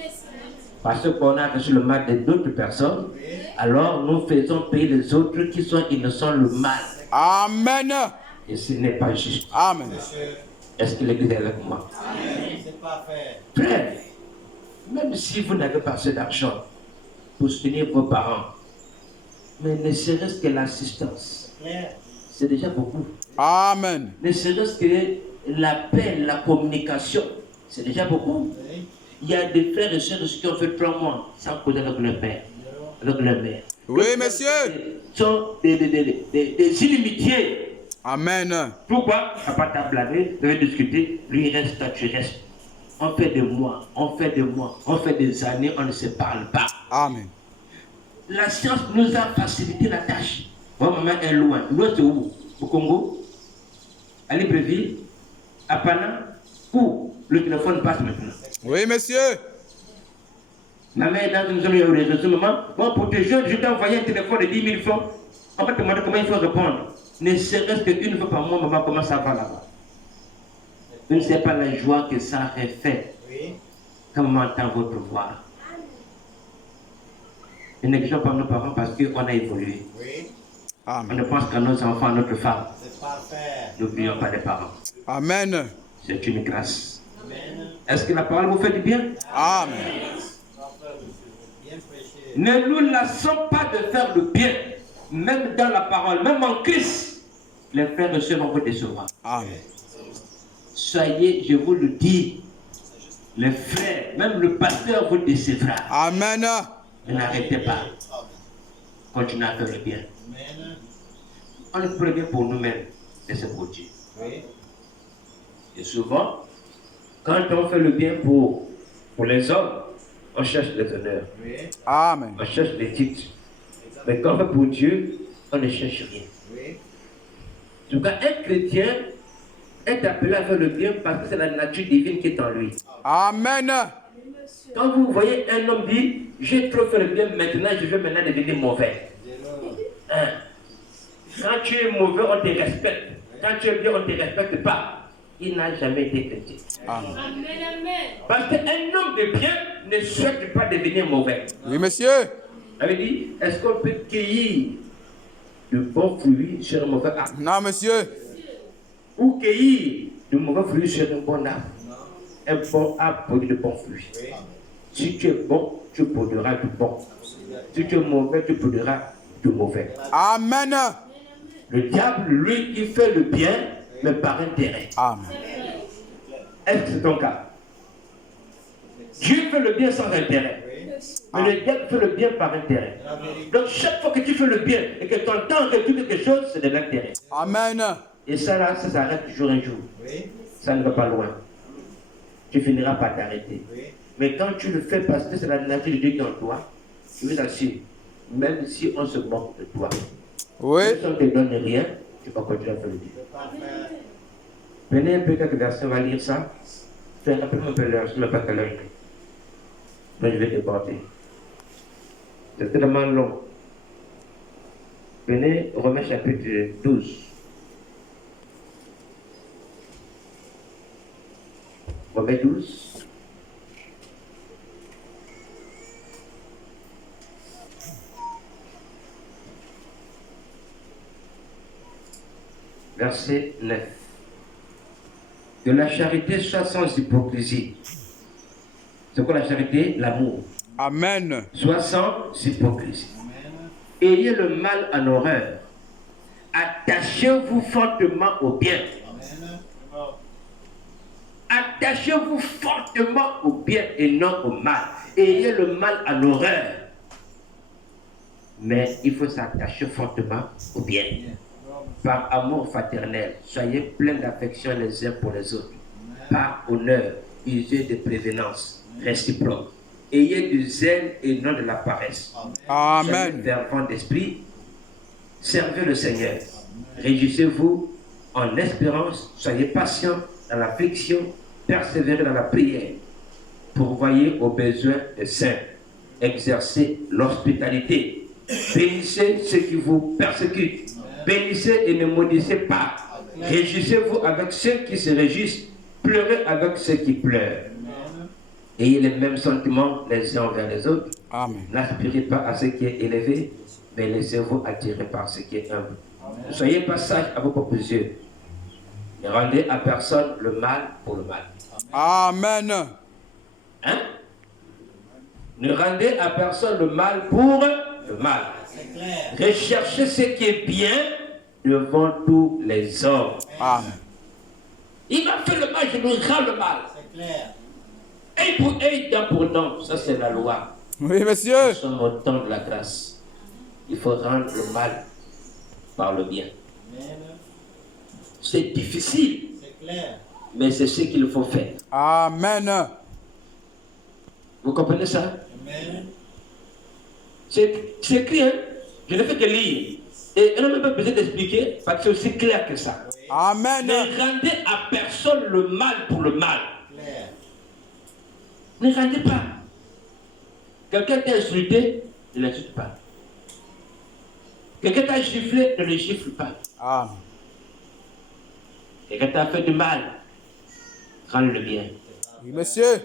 Parce qu'on a reçu le mal de d'autres personnes, alors nous faisons payer les autres qui sont innocents le mal. Amen. Et ce n'est pas juste. Amen. Monsieur. Est-ce que l'Église est avec moi? C'est parfait. Frère, même si vous n'avez pas assez d'argent pour soutenir vos parents, mais ne serait-ce que l'assistance, Clair. c'est déjà beaucoup. Amen. Ne serait-ce que l'appel, la communication, c'est déjà beaucoup. Oui. Il y a des frères et sœurs qui ont fait 3 mois sans causer avec leur père, avec leur mère. Oui, monsieur. Ce sont des inimitiés. Amen. Pourquoi? Papa t'a blâmé, vous avez discuté, lui il reste, toi tu restes. On fait des mois, on fait des mois, on fait des années, on ne se parle pas. Amen. La science nous a facilité la tâche. Moi, maman est loin. Loin, c'est où? Au Congo? À Libreville? À Pana? Où le téléphone passe maintenant? Oui, monsieur. Ma mère est dans une zone où il y a les réseaux. Maman, moi, pour te jeunes, je t'ai envoyé un téléphone de 10 000 francs. On va te demander comment il faut répondre. Ne serait-ce qu'une fois par mois, maman, comment ça va là-bas? Je ne sais pas la joie que ça a fait Oui. quand maman entend votre voix. Ne négligeons pas nos parents parce qu'on a évolué. Oui. On Amen. ne pense qu'à nos enfants, à notre femme. C'est parfait. N'oublions pas les parents. Amen. C'est une grâce. Amen. Est-ce que la parole vous fait du bien? Amen. Parfait, monsieur. Bien prêché. Ne nous lassons pas de faire le bien, même dans la parole, même en Christ. Les frères et sœurs vont vous décevoir. Amen. Soyez, je vous le dis, les frères, même le pasteur vous décevra. Amen. Ne n'arrêtez pas. Continuez à faire le bien. Amen. On le fait le bien pour nous-mêmes et c'est pour Dieu. Oui. Et souvent, quand on fait le bien pour les hommes, on cherche les honneurs, Oui. Amen. on cherche les titres. Mais quand on fait pour Dieu, on ne cherche rien. Oui. En tout cas, un chrétien est appelé à faire le bien parce que c'est la nature divine qui est en lui. Amen. Quand vous voyez un homme dire, j'ai trop fait le bien, maintenant je veux maintenant devenir mauvais. Hein? Quand tu es mauvais, on te respecte. Quand tu es bien, on ne te respecte pas. Il n'a jamais été chrétien. Amen. Parce qu'un homme de bien ne souhaite pas devenir mauvais. Oui, monsieur. Ça veut dire, est-ce qu'on peut cueillir de bons fruits sur un mauvais arbre? Non, monsieur. Ou cueillir de mauvais fruits sur un bon arbre? Un bon arbre produit de bons fruits. Oui. Si tu es bon, tu produiras du bon. Si tu es mauvais, tu produiras du mauvais. Amen. Le diable, lui, il fait le bien, mais par intérêt. Amen. Est-ce que c'est ton cas? Dieu fait le bien sans intérêt. Mais le diable fait le bien par intérêt. La vérité. Donc chaque fois que tu fais le bien et que tu entends quelque chose, c'est de l'intérêt. Amen. Et ça là, ça s'arrête toujours un jour. Oui. Ça ne va pas loin. Tu finiras par t'arrêter. Oui. Mais quand tu le fais parce que c'est la nature de Dieu qui est en toi, je vous assure, même si on se moque de toi, Oui. si on ne te donne rien, tu vas continuer à faire le bien. C'est parfait. Prenez un peu quelques versets, on va lire ça. Fais rapidement un peu l'heure, je ne sais pas quelle heure il est. Donc je vais déborder. C'est tellement long. Prenez Romains chapitre 12. Romains 12. Verset 9. De la charité soit sans hypocrisie. C'est quoi la charité? L'amour. Amen. Soit sans hypocrisie. Amen. Ayez le mal en horreur. Attachez-vous fortement au bien. attachez-vous fortement au bien et non au mal. Ayez le mal en horreur. Mais il faut s'attacher fortement au bien. Par amour fraternel, soyez pleins d'affection les uns pour les autres. Par honneur, usez de prévenance réciproque. Ayez du zèle et non de la paresse. Soyez Amen. fervents d'esprit. Servez le Seigneur. Réjouissez-vous en espérance. Soyez patients dans l'affliction. Persévérez dans la prière. Pourvoyez aux besoins des saints. Exercez l'hospitalité. Bénissez ceux qui vous persécutent. Bénissez et ne maudissez pas. Réjouissez-vous avec ceux qui se réjouissent. Pleurez avec ceux qui pleurent. Ayez les mêmes sentiments les uns envers les autres. Amen. N'aspirez pas à ce qui est élevé, mais laissez-vous attirer par ce qui est humble. Ne soyez pas sages à vos propres yeux. Ne rendez à personne le mal pour le mal. Amen. Hein? Ne rendez à personne le mal pour le mal. C'est clair. Recherchez ce qui est bien devant tous les hommes. Amen. Il m'a fait le mal, je lui rends le mal. C'est clair. Et pour œil, dent pour dent, ça c'est la loi. Oui, monsieur. Nous sommes au temps de la grâce. Il faut rendre le mal par le bien. Amen. C'est difficile, C'est clair. mais c'est ce qu'il faut faire. Amen. Vous comprenez ça? Amen. C'est écrit, hein? Je ne fais que lire. Et on n'a même pas besoin d'expliquer parce que c'est aussi clair que ça. Amen. Ne rendez à personne le mal pour le mal. Clair. Ne rendez pas. Quelqu'un t'a insulté, ne l'insulte pas. Quelqu'un t'a giflé, ne le gifle pas. Amen. Quelqu'un t'a fait du mal, rends le bien. Oui, monsieur.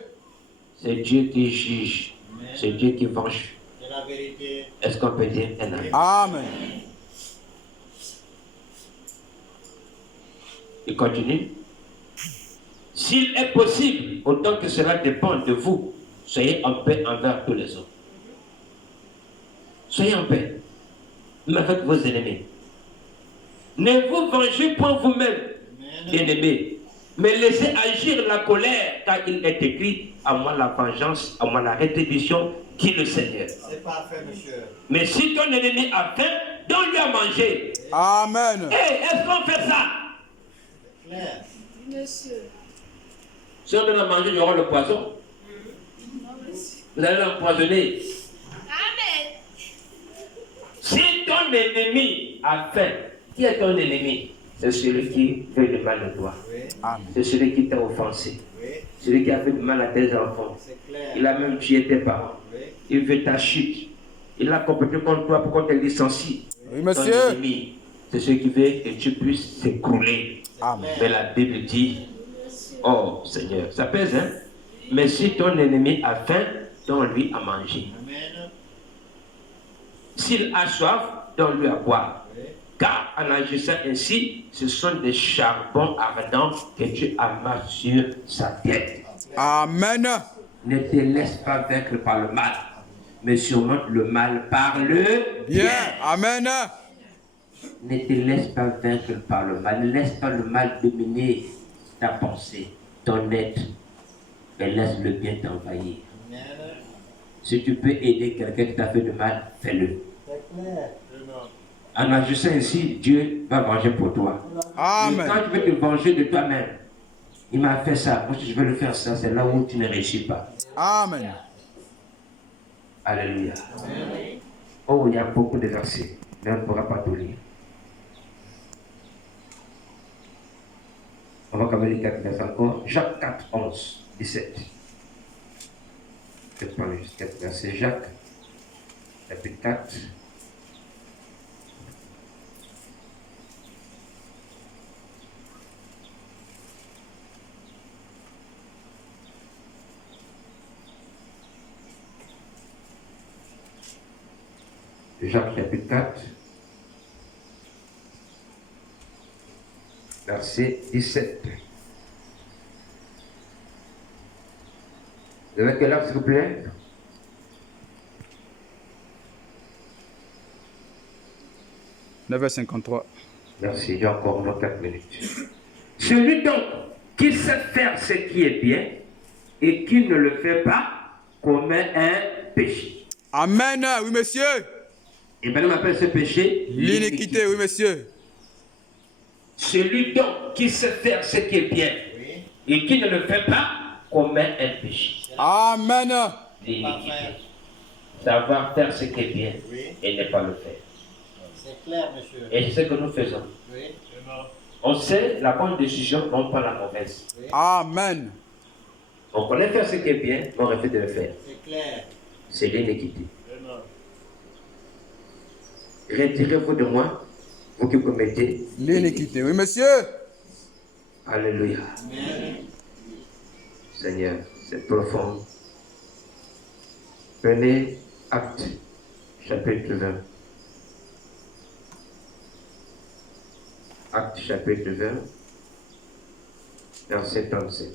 C'est Dieu qui juge. C'est Dieu qui venge. C'est la vérité. Est-ce qu'on peut dire un amen? Amen. Il continue. S'il est possible, autant que cela dépend de vous, soyez en paix envers tous les autres. Soyez en paix, même avec vos ennemis. Ne vous vengez point vous-même, bien-aimés, mais laissez agir la colère, car il est écrit, à moi la vengeance, à moi la rétribution, qui le Seigneur. C'est parfait, monsieur. Mais si ton ennemi a faim, donne-lui à manger. Amen. Hé, est-ce qu'on fait ça? C'est clair. Monsieur. Si on donne à manger, il y aura le poison. Non, monsieur. Vous allez l'empoisonner. Amen. Si ton ennemi a faim, qui est ton ennemi? C'est celui qui veut le mal de toi. Oui. Amen. C'est celui qui t'a offensé. Oui. Celui qui a fait du mal à tes enfants. C'est clair. Il a même tué tes parents. Oui. Il veut ta chute. Il a compété contre toi pour qu'on te licencie. Oui, Ton monsieur. ennemi, c'est celui qui veut que tu puisses s'écrouler. Amen. Mais la Bible dit, oh Seigneur, ça pèse, hein? Mais si ton ennemi a faim, donne-lui à manger. Amen. S'il a soif, donne-lui à boire. Oui. Car en agissant ainsi, ce sont des charbons ardents que tu amasses sur sa tête. Amen. Ne te laisse pas vaincre par le mal, mais surmonte le mal par le Bien. bien. Amen. Ne te laisse pas vaincre par le mal. Ne laisse pas le mal dominer ta pensée, ton être, mais laisse le bien t'envahir. Amen. Si tu peux aider quelqu'un qui t'a fait du mal, fais-le. C'est clair. En agissant ainsi, Dieu va venger pour toi. Mais Amen. quand tu veux te venger de toi-même, il m'a fait ça, moi je veux le faire ça, c'est là où tu ne réussis pas. Amen. Alléluia. Oh, il y a beaucoup de versets, mais on ne pourra pas tout lire. On va quand même lire 4 versets encore. Jacques 4, 11, 17. Je vais prendre juste 4 versets. Jacques, chapitre 4. Jacques chapitre 4, verset 17. Vous avez quelle heure, s'il vous plaît? « 9h53. Merci, j'ai encore 4 minutes. Celui donc qui sait faire ce qui est bien et qui ne le fait pas commet un péché. Amen. Oui, monsieur. Et bien, on appelle ce péché L'iniquité, oui, monsieur. Celui donc qui sait faire ce qui est bien Oui. et qui ne le fait pas commet un péché. Amen. L'iniquité. Savoir faire ce qui est bien Oui. et ne pas le faire. C'est clair, monsieur. Et c'est ce que nous faisons. Oui. On sait la bonne décision, non pas la mauvaise. Amen. On connaît faire ce qui est bien, mais on refuse de le faire. C'est clair. C'est l'iniquité. Retirez-vous de moi, vous qui commettez L'iniquité, oui, monsieur. Alléluia. Amen. Seigneur, c'est profond. Prenez Acte, chapitre 20. Acte, chapitre 20, verset 37.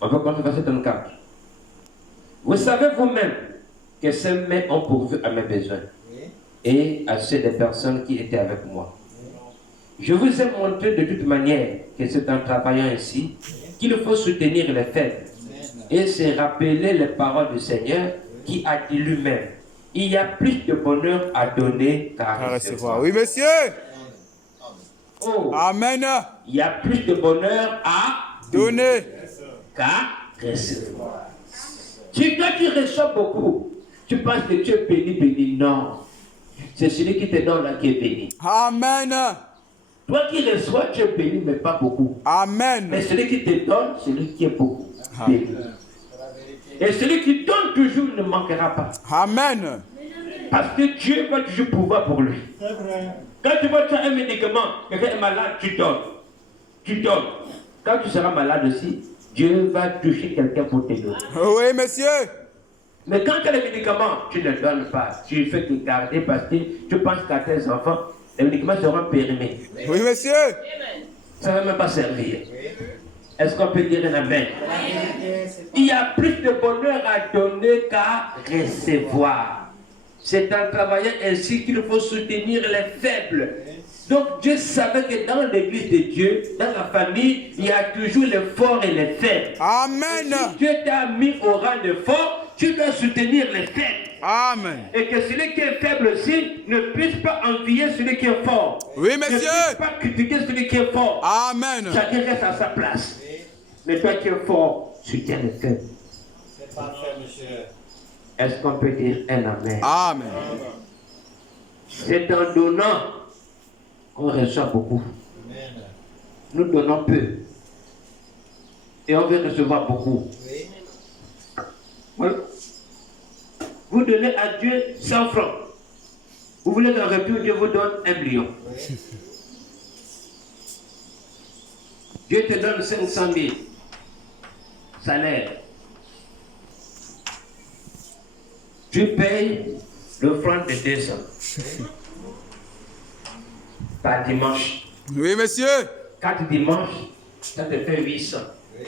On va commencer verset 34. Vous savez vous-même que ces mains ont pourvu à mes besoins Oui. et à ceux des personnes qui étaient avec moi. Je vous ai montré de toute manière que c'est en travaillant ainsi qu'il faut soutenir les faibles et se rappeler les paroles du Seigneur qui a dit lui-même: il y a plus de bonheur à donner qu'à À recevoir. recevoir. Oui, monsieur. Oh, Amen. il y a plus de bonheur à Donnez. qu'à recevoir. Si toi tu reçois beaucoup, tu penses que tu es béni. Non. C'est celui qui te donne là qui est béni. Amen. Toi qui reçois, tu es béni, mais pas beaucoup. Mais Amen. celui qui te donne, c'est lui qui est beaucoup. Béni. Et celui qui donne toujours ne manquera pas. Amen. Parce que Dieu va toujours pouvoir pour lui. C'est vrai. Quand tu vois tu as un médicament, quelqu'un est malade, tu donnes. Tu donnes. Quand tu seras malade aussi, Dieu va toucher quelqu'un pour te donner. Oui, monsieur. Mais quand tu as les médicaments, tu ne donnes pas. Tu fais que garder parce que tu penses qu'à tes enfants, les médicaments seront périmés. Oui, monsieur. Ça ne va même pas servir. Est-ce qu'on peut dire un amen? La vérité, c'est pas. Il y a plus de bonheur à donner qu'à recevoir. C'est en travaillant ainsi qu'il faut soutenir les faibles. Donc Dieu savait que dans l'église de Dieu, dans la famille, il y a toujours les forts et les faibles. Amen. Si Dieu t'a mis au rang de fort, tu dois soutenir les faibles. Amen. Et que celui qui est faible aussi ne puisse pas envier celui qui est fort. Oui, Ne monsieur. puisse pas critiquer celui qui est fort. Amen. Chacun reste à sa place. Mais toi qui es fort, soutiens les faibles. C'est parfait, monsieur. Est-ce qu'on peut dire un amen? Amen. C'est en donnant qu'on reçoit beaucoup. Amen. Nous donnons peu. Et on veut recevoir beaucoup. Oui. Voilà. Vous donnez à Dieu 100 francs. Vous voulez qu'en retour, Dieu vous donne 1 million. Oui. Dieu te donne 500 000 salaire. Tu payes l'offrande de 200 par dimanche. Oui, monsieur. 4 dimanches, ça te fait 800. Oui.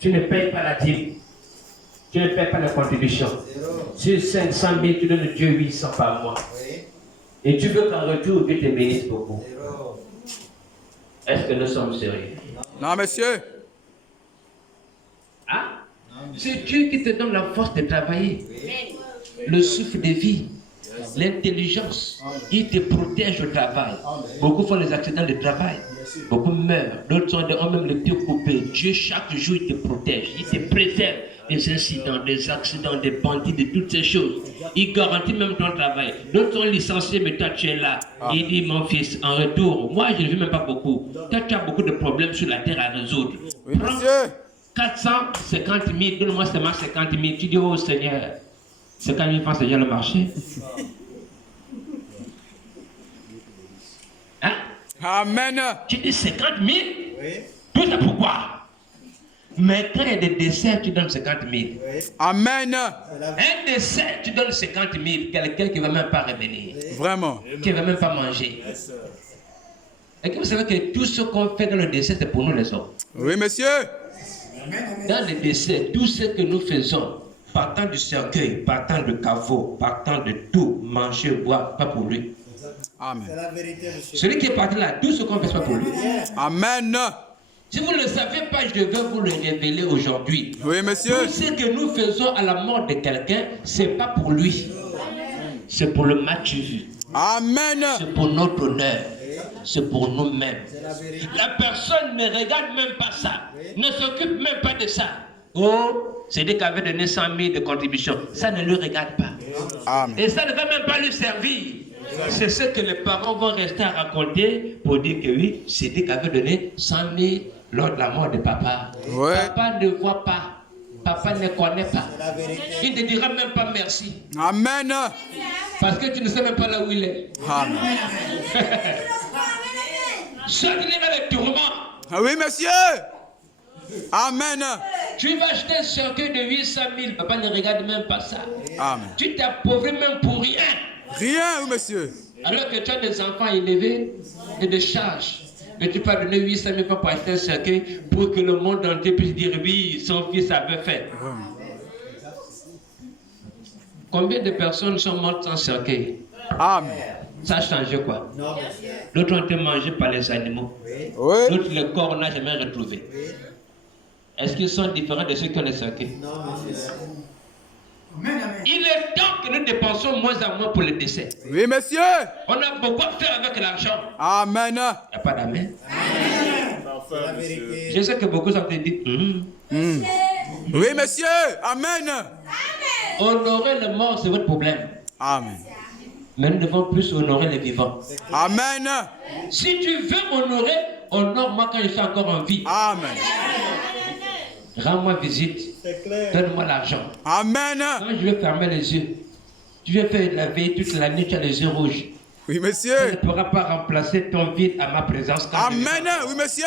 Tu ne payes pas la dîme. Tu ne payes pas la contribution. Zéro. Sur 500 000, tu donnes Dieu 800 par mois. Oui. Et tu veux qu'en retour, Dieu te bénisse beaucoup. Zéro. Est-ce que nous sommes sérieux? Non, monsieur. Hein? C'est Dieu qui te donne la force de travailler, Oui. le souffle de vie, l'intelligence. Il te protège au travail. Beaucoup font les accidents de travail. Beaucoup meurent. D'autres ont même les pieds coupés. Dieu, chaque jour, il te protège. Il te préserve des incidents, des accidents, des bandits, de toutes ces choses. Il garantit même ton travail. D'autres sont licenciés, mais toi, tu es là. Il dit, mon fils, en retour, moi, je ne vis même pas beaucoup. Toi, tu as beaucoup de problèmes sur la terre à résoudre. Oui, Prends monsieur. 450 000, donne-moi seulement 50 000. Tu dis, oh Seigneur, 50 000 francs, c'est déjà le marché. Hein? Amen. Tu dis 50 000? Oui. Tout ça pourquoi? Mais quand il y a des desserts, tu donnes 50 000. Oui. Amen. C'est la Un dessert, tu donnes 50 000. Quelqu'un qui ne va même pas revenir, Vraiment. qui ne va même pas manger. Et que vous savez que tout ce qu'on fait dans le décès, c'est pour nous les hommes. Oui, monsieur. Dans le décès, tout ce que nous faisons, partant du cercueil, partant du caveau, partant de tout, manger, boire, pas pour lui. Amen. C'est la vérité, monsieur. Celui qui est parti là, tout ce qu'on fait, c'est pas pour lui. Amen. Si vous ne le savez pas, je vais vous le révéler aujourd'hui. Oui, monsieur. Tout ce que nous faisons à la mort de quelqu'un, c'est pas pour lui. C'est pour le match. Amen. C'est pour notre honneur. C'est pour nous-mêmes. C'est la vérité. La personne ne regarde même pas ça. Ne s'occupe même pas de ça. Oh, c'est dit qu'il avait donné 100 000 de contribution. Ça ne le regarde pas. Amen. Et ça ne va même pas lui servir. C'est ce que les parents vont rester à raconter pour dire que oui, c'est dit qu'il avait donné 100 000 lors de la mort de papa. Ouais. Papa ne voit pas. Papa ne connaît pas. C'est la vérité. Il ne te dira même pas merci. Amen. Parce que tu ne sais même pas là où il est. Amen. Soit il est dans les tourments. Ah oui, monsieur. Amen. Tu vas acheter un cercueil de 800 000. Papa ne regarde même pas ça. Amen. Tu t'appauvris même pour rien. Rien, oui, monsieur. Alors que tu as des enfants élevés et des charges. Et tu peux donner 800 000 francs pour acheter un cercueil pour que le monde entier puisse dire oui, son fils avait fait. Combien de personnes sont mortes sans cercueil? Amen. Ça a changé quoi? Non, monsieur. D'autres ont été mangés par les animaux. Oui. Oui. D'autres, le corps, on n'a jamais retrouvé. Oui. Est-ce qu'ils sont différents de ceux qui ont les cercueils? Non, monsieur. Il est temps que nous dépensions moins en moins pour le décès. Oui, monsieur. On a beaucoup à faire avec l'argent. Amen. Il n'y a pas d'amen. C'est la vérité. Je sais que beaucoup sont dit, Oui, monsieur. Amen. honorer les morts, c'est votre problème. Amen. Mais nous devons plus honorer les vivants. Amen. Si tu veux honorer, honore-moi quand je suis encore en vie. Amen. Rends-moi visite. C'est clair. Donne-moi l'argent. Amen. Quand je vais fermer les yeux, tu veux faire la veille toute la nuit, tu as les yeux rouges. Oui, Tu ne monsieur. pourras pas remplacer ton vide à ma présence. Quand je vais Amen. Oui, monsieur.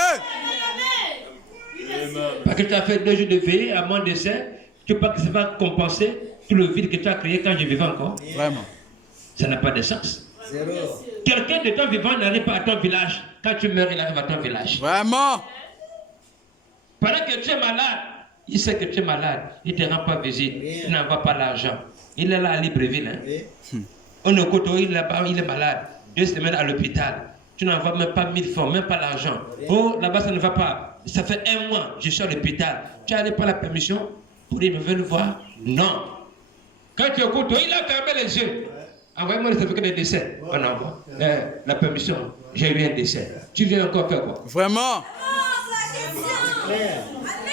Parce que tu as fait 2 jours de veillée à mon décès, tu penses que ça va compenser tout le vide que tu as créé quand je vivais encore? Vraiment. Ça n'a pas de sens. Zéro. Quelqu'un de ton vivant n'arrive pas à ton village. Quand tu meurs, il arrive à ton village. Vraiment. Pendant que tu es malade, il sait que tu es malade. Il ne te rend pas visite. Il n'envoie pas l'argent. Il est là à Libreville. Hein. Oui. On est côté, il est là-bas, il est malade. 2 semaines à l'hôpital. Tu n'envoies même pas 1000 francs, même pas l'argent. Oh, là-bas, ça ne va pas. Ça fait 1 mois, je suis à l'hôpital. Tu n'as pas la permission pour une nouvelle voir? Non. Quand tu écoutes, il a fermé les yeux. Envoyez-moi le certificat de décès. On envoie. La permission, j'ai eu un décès. Tu viens encore faire quoi? Vraiment. Clair.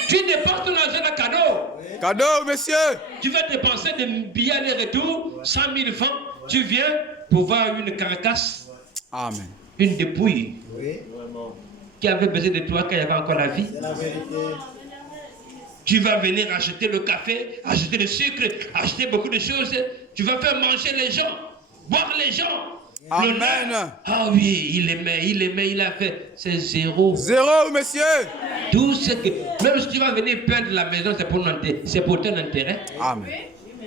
Tu dépenses ton argent dans cadeau. Cadeau, monsieur. Tu vas dépenser des billets aller-retour, 100 000 francs. Tu viens pour voir une carcasse, Amen. une dépouille Oui. qui avait besoin de toi quand il y avait encore la vie. C'est la vérité. Tu vas venir acheter le café, acheter le sucre, acheter beaucoup de choses. Tu vas faire manger les gens, boire les gens. Amen. L'honneur. Ah oui, il a fait. C'est zéro. Zéro, monsieur. Tout ce que. Même si tu vas venir peindre la maison, c'est pour ton intérêt. Amen.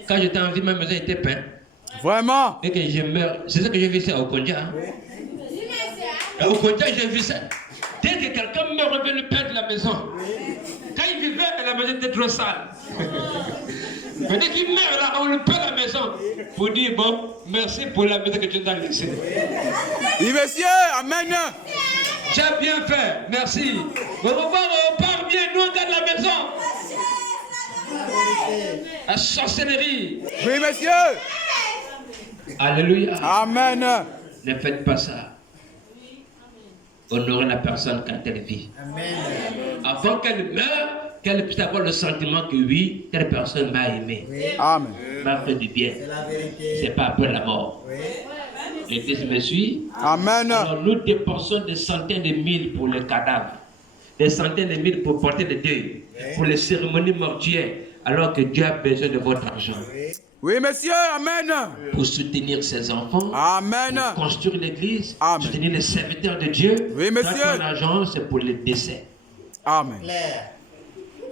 Quand j'étais en vie, ma maison était peinte. Vraiment. Et que je meurs. C'est ça que j'ai vu ça au Kondia. Hein? Au Kondia, j'ai vu ça. Dès que quelqu'un meurt, on veut lui peindre la maison. Quand il vivait, la maison était trop sale. Mais dès qu'il meurt, là, on lui peint la maison. Pour dire, bon, merci pour la maison que tu nous as laissée. Oui, monsieur. Amen. Tu as bien fait, merci. On part bien, nous on garde la maison. La sorcellerie. Oui, monsieur. Alléluia. Amen. Ne faites pas ça. Honorez la personne quand elle vit. Amen. Avant qu'elle meure, qu'elle puisse avoir le sentiment que oui, telle personne m'a aimé, Amen. m'a fait du bien. C'est la vérité. C'est pas après la mort. Oui. L'Église me suit. Amen. Alors nous dépensons des centaines de mille pour les cadavres, des centaines de mille pour porter le deuil, pour les cérémonies mortuaires, alors que Dieu a besoin de votre argent Oui. Oui, monsieur. Amen. pour soutenir ses enfants, Amen. pour construire l'église, Amen. soutenir les serviteurs de Dieu. Oui, monsieur. Quand ton argent, c'est pour le décès. Amen. Clair.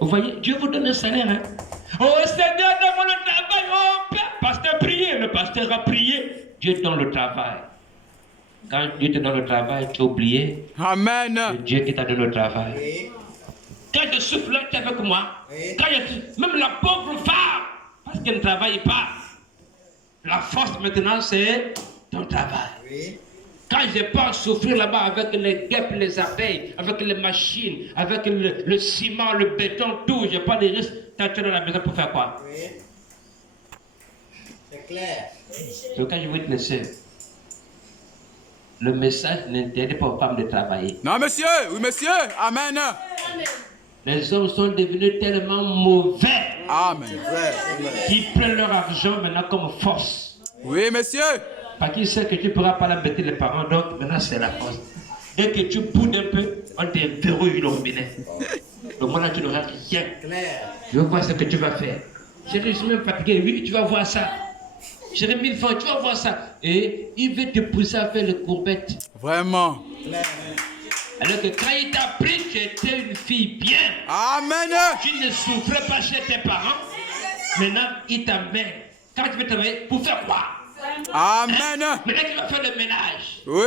Vous voyez, Dieu vous donne un salaire. Hein? Oh Seigneur, donne-moi le travail. Oh Père, pasteur, priez. Le pasteur a prié. Dieu donne le travail. Quand Dieu te donne le travail, tu as oublié Amen. le Dieu qui t'a donné le travail. Oui. Quand je souffle là, tu es avec moi. Oui. Quand même la pauvre femme, parce qu'elle ne travaille pas, la force maintenant c'est ton travail. Oui. Quand je pense souffrir là-bas avec les guêpes, les abeilles, avec les machines, avec le ciment, le béton, tout, j'ai pas de risque. Tu es dans la maison pour faire quoi? Oui. C'est clair. Donc quand je veux te laisser, le message n'interdit pas aux femmes de travailler. Non, monsieur. Oui, monsieur. Amen. Amen. Les hommes sont devenus tellement mauvais Amen. Frère. Amen. qu'ils prennent leur argent maintenant comme force. Oui, monsieur. Parce qu'ils savent que tu ne pourras pas l'embêter les parents, donc maintenant c'est la force. Dès que tu boudes un peu, on te verrouille le robinet. Donc moi là tu n'auras rien. Clair. Je veux voir ce que tu vas faire. Chérie, je suis même fatigué. Oui, tu vas voir ça. Chérie, 1000 francs, tu vas voir ça. Et il veut te pousser à faire les courbettes. Vraiment. Clair. Alors que quand il t'a pris, tu étais une fille bien. Amen. Tu ne souffrais pas chez tes parents. Maintenant, il t'amène. Quand tu veux travailler, pour faire quoi? Amen. Maintenant, tu vas faire le ménage. Oui.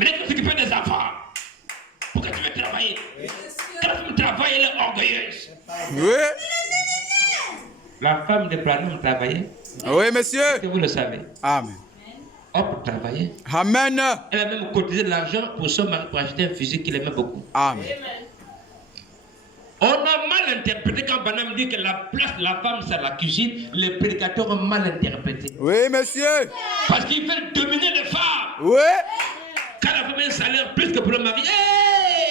Maintenant, tu vas t'occuper des enfants. Pourquoi tu veux travailler? Quand tu veux travailler, elle est orgueilleuse. Oui. La femme de Branham travaillait. Oui, monsieur. Que vous le savez. Amen. Hop, travailler. Amen. Elle a même cotisé de l'argent pour son mari pour acheter un fusil qu'il aimait beaucoup. Amen. On a mal interprété quand Branham dit que la place de la femme c'est la cuisine. Les prédicateurs ont mal interprété. Oui, monsieur. Parce qu'ils veulent dominer les femmes. Oui. Quand la femme a un salaire plus que pour le mari,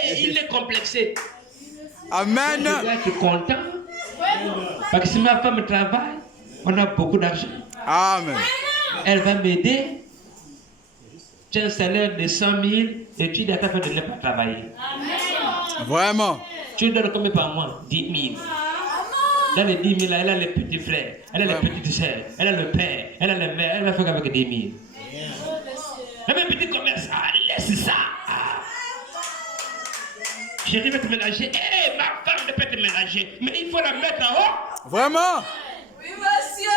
hey, il est complexé. Amen. Je dois être content. Parce que si ma femme travaille, on a beaucoup d'argent. Amen. Elle va m'aider. Tu as un salaire de 100 000 et tu dis à ta femme de ne pas travailler. Vraiment. Tu lui donnes combien par mois? 10 000. Dans les 10 000, là, elle a les petits frères, elle a les petites sœurs, elle a le père, elle a le mère, elle va faire avec 10 000. Même un petit commerce, laisse ça. Chérie va te ménager. Hé, ma femme ne peut te ménager, mais il faut la mettre en haut. Vraiment. Oui, monsieur.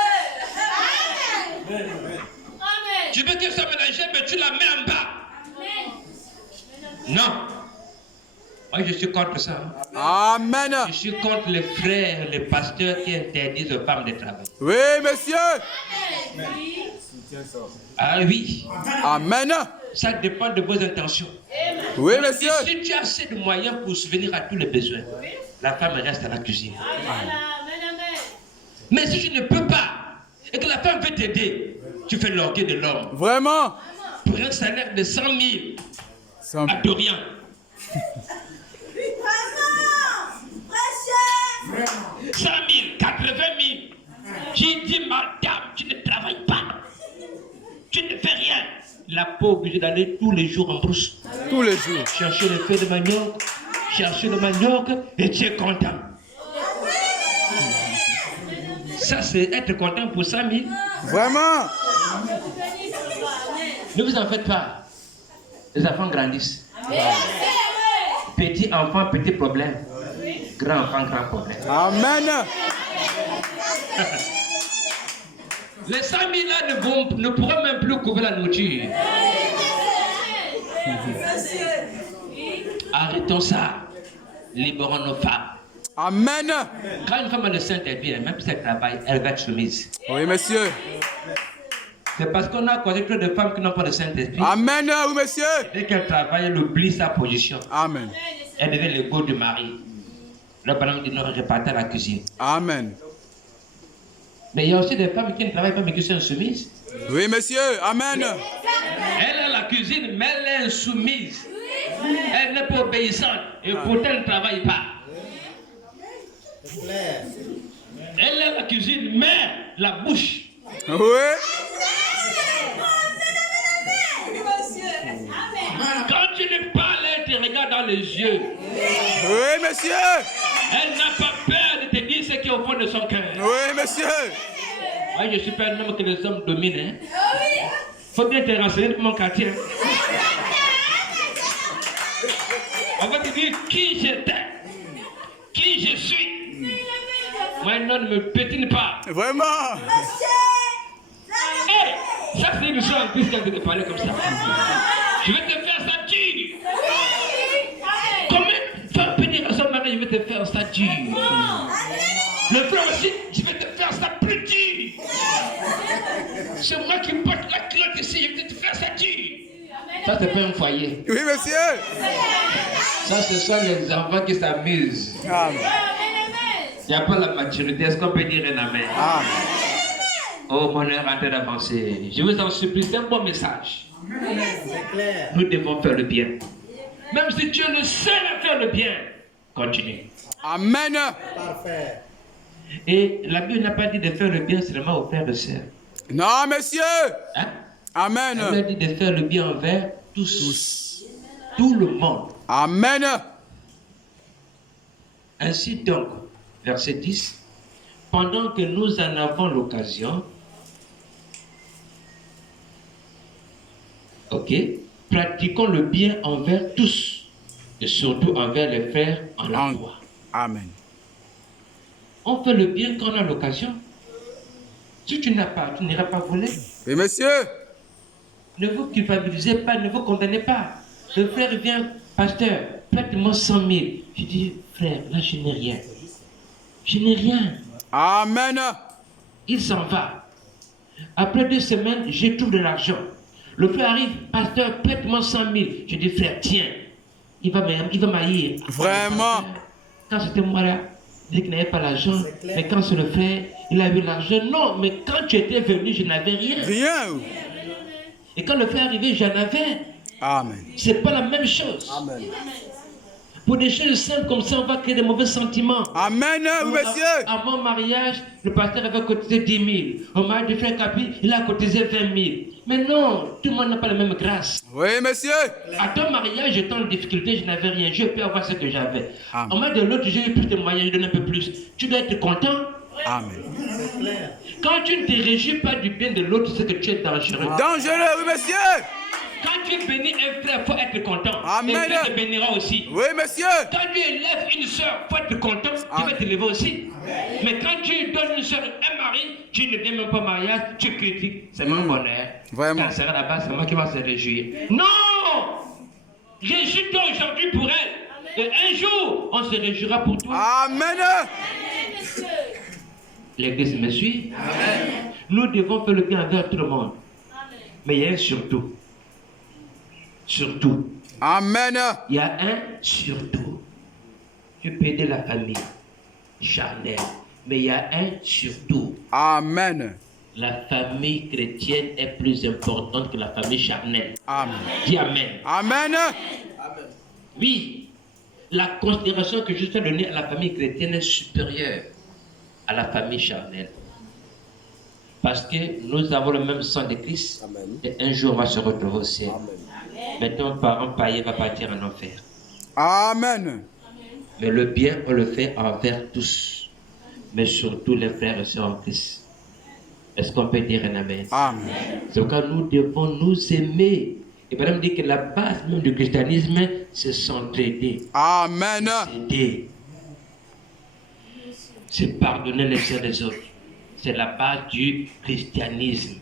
Amen. Amen. Tu veux qu'elle soit ménagée, mais tu la mets en bas. Amen. Non. Moi, je suis contre ça. Amen. Je suis contre les frères, les pasteurs qui interdisent aux femmes de travailler. Oui, monsieur. Amen. Oui. Ah oui, Amen. ça dépend de vos intentions. Oui, Et monsieur. si tu as assez de moyens pour subvenir à tous les besoins, la femme reste à la cuisine. Amen. Amen. Mais si tu ne peux pas, et que la femme veut t'aider, tu fais l'orgueil de l'homme. Vraiment. Pour un salaire de 100 000 Sans- à Dorian. 100 000, 80 000. J'ai dit, madame, tu ne travailles pas. Tu ne fais rien. La pauvre obligée d'aller tous les jours en brousse. Tous les jours. Chercher le feu de manioc, chercher le manioc et tu es content. Ça, c'est être content pour 100 000. Vraiment. Ne vous en faites pas. Les enfants grandissent. Petit enfant, petit problème. Grand enfant, grand problème. Amen. Les 100 000 là ne pourront même plus couvrir la nourriture. Arrêtons ça. Libérons nos femmes. Amen. Quand une femme a le Saint-Esprit, même si elle travaille, elle va être soumise. Oui, monsieur. C'est parce qu'on a connu trop de femmes qui n'ont pas le Saint-Esprit. Amen. Oui, monsieur. Dès qu'elle travaille, elle oublie sa position. Amen. Elle devient l'ego du mari. Le bonhomme dit non, repartez à la cuisine. Amen. Mais il y a aussi des femmes qui ne travaillent pas mais qui sont soumises. Oui, monsieur. Amen. Elle est à la cuisine, mais elle est insoumise. Elle n'est pas obéissante et pourtant elle ne travaille pas. C'est clair. Elle est à la cuisine, mais la bouche. Oui. Quand tu lui parles, elle te regarde dans les yeux. Oui, monsieur. Elle n'a pas peur de te dire ce qui est au fond de son cœur. Oui, monsieur. Moi, je ne suis pas un homme que les hommes dominent. Hein. Faut bien te renseigner pour mon quartier. On va te dire qui j'étais, qui je suis. Moi, non, ne me pétine pas. Vraiment. Hey, ça, c'est une chose en plus qu'elle veut te parler comme ça. Je vais te faire ça dur. Amen. Combien de femmes peut dire à son mari, je vais te faire ça dur? Le frère aussi, je vais te faire ça plus dur. C'est moi qui porte la culotte ici, je vais te faire ça dur. Ça, c'est pas un foyer. Oui, monsieur. Ça, ce sont les enfants qui s'amusent. Amen. Il n'y a pas la maturité. Est-ce qu'on peut dire un amen? Amen. Oh, mon heure en train d'avancer. Je vous en supplie, c'est un bon message. C'est clair. Nous devons faire le bien. Même si tu es le seul à faire le bien, continue. Amen. Parfait. Et la Bible n'a pas dit de faire le bien seulement aux frères et sœurs. Non, monsieur. Hein? Amen. Elle a dit de faire le bien envers tous. Tout le monde. Amen. Ainsi donc, verset 10, pendant que nous en avons l'occasion, ok, pratiquons le bien envers tous, et surtout envers les frères en la foi. Amen. On fait le bien quand on a l'occasion. Si tu n'as pas, tu n'iras pas voler. Oui, monsieur. Ne vous culpabilisez pas, ne vous condamnez pas. Le frère vient, pasteur, prête-moi 100 000. Je dis, frère, là je n'ai rien. Je n'ai rien. Amen. Il s'en va. Après 2 semaines, je trouve de l'argent. Le frère arrive, pasteur, prête-moi 100 000. Je dis, frère, tiens. Il va m'haïr. Vraiment. Quand c'était moi là, il dit qu'il n'avait pas l'argent. Mais quand c'est le frère, il a eu l'argent. Non, mais quand tu étais venu, je n'avais rien. Rien. Et quand le frère est arrivé, j'en avais. Amen. C'est pas la même chose. Amen. Pour des choses simples comme ça, on va créer des mauvais sentiments. Amen, oui, monsieur. À mon mariage, le pasteur avait cotisé 10 000. Au mariage du frère Capi, il a cotisé 20 000. Mais non, tout le monde n'a pas la même grâce. Oui, monsieur. À ton mariage, j'étais en difficulté, je n'avais rien. Je peux avoir ce que j'avais. Amen. Au mariage de l'autre, j'ai eu plus de moyens, je donne un peu plus. Tu dois être content. Amen. C'est clair. Quand tu ne te réjouis pas du bien de l'autre, c'est que tu es dangereux. Dangereux, oui, monsieur. Quand tu bénis un frère, il faut être content. Amen. Et Dieu te bénira aussi. Oui, monsieur. Quand tu élèves une soeur, il faut être content, tu Amen. vas t'élever aussi. Mais quand tu donnes une soeur un mari, tu ne viens même pas au mariage, tu critiques. C'est mon bonheur. Vraiment. Quand elle sera là-bas, c'est moi qui vais se réjouir. Non! Réjouis-toi aujourd'hui pour elle. Et un jour, on se réjouira pour toi. Amen. L'église me suit. Nous devons faire le bien envers tout le monde. Mais il y a un surtout. Surtout. Amen. Il y a un surtout. Tu peux aider la famille charnelle. Mais il y a un surtout. Amen. La famille chrétienne est plus importante que la famille charnelle. Amen. Dis Amen. Amen. Oui, la considération que je suis donnée à la famille chrétienne est supérieure à la famille charnelle. Parce que nous avons le même sang de Christ. Amen. Et un jour, on va se retrouver au ciel. Amen. Mais ton parent païen va partir en enfer. Amen. Mais le bien, on le fait envers tous. Mais surtout les frères et sœurs en Christ. Est-ce qu'on peut dire un amen? Amen. C'est pourquoi nous devons nous aimer. Et Madame dit que la base même du christianisme, c'est s'entraider. Amen. Aider. C'est pardonner les uns les autres. C'est la base du christianisme.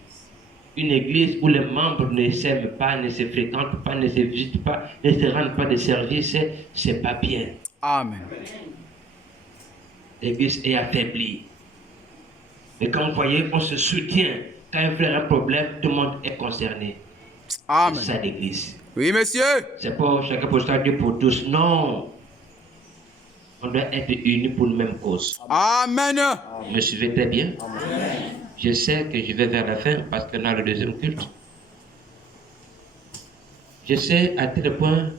Une église où les membres ne s'aiment pas, ne se fréquentent pas, ne se visitent pas, ne se rendent pas de service, c'est pas bien. Amen. L'église est affaiblie. Et quand vous voyez, on se soutient. Quand un frère a un problème, tout le monde est concerné. Amen. C'est ça l'église. Oui, monsieur. C'est pas chacun pour ça, Dieu pour tous. Non. On doit être unis pour une même cause. Amen. Vous me suivez très bien? Je sais que je vais vers la fin parce qu'on a le deuxième culte. Je sais à tel point,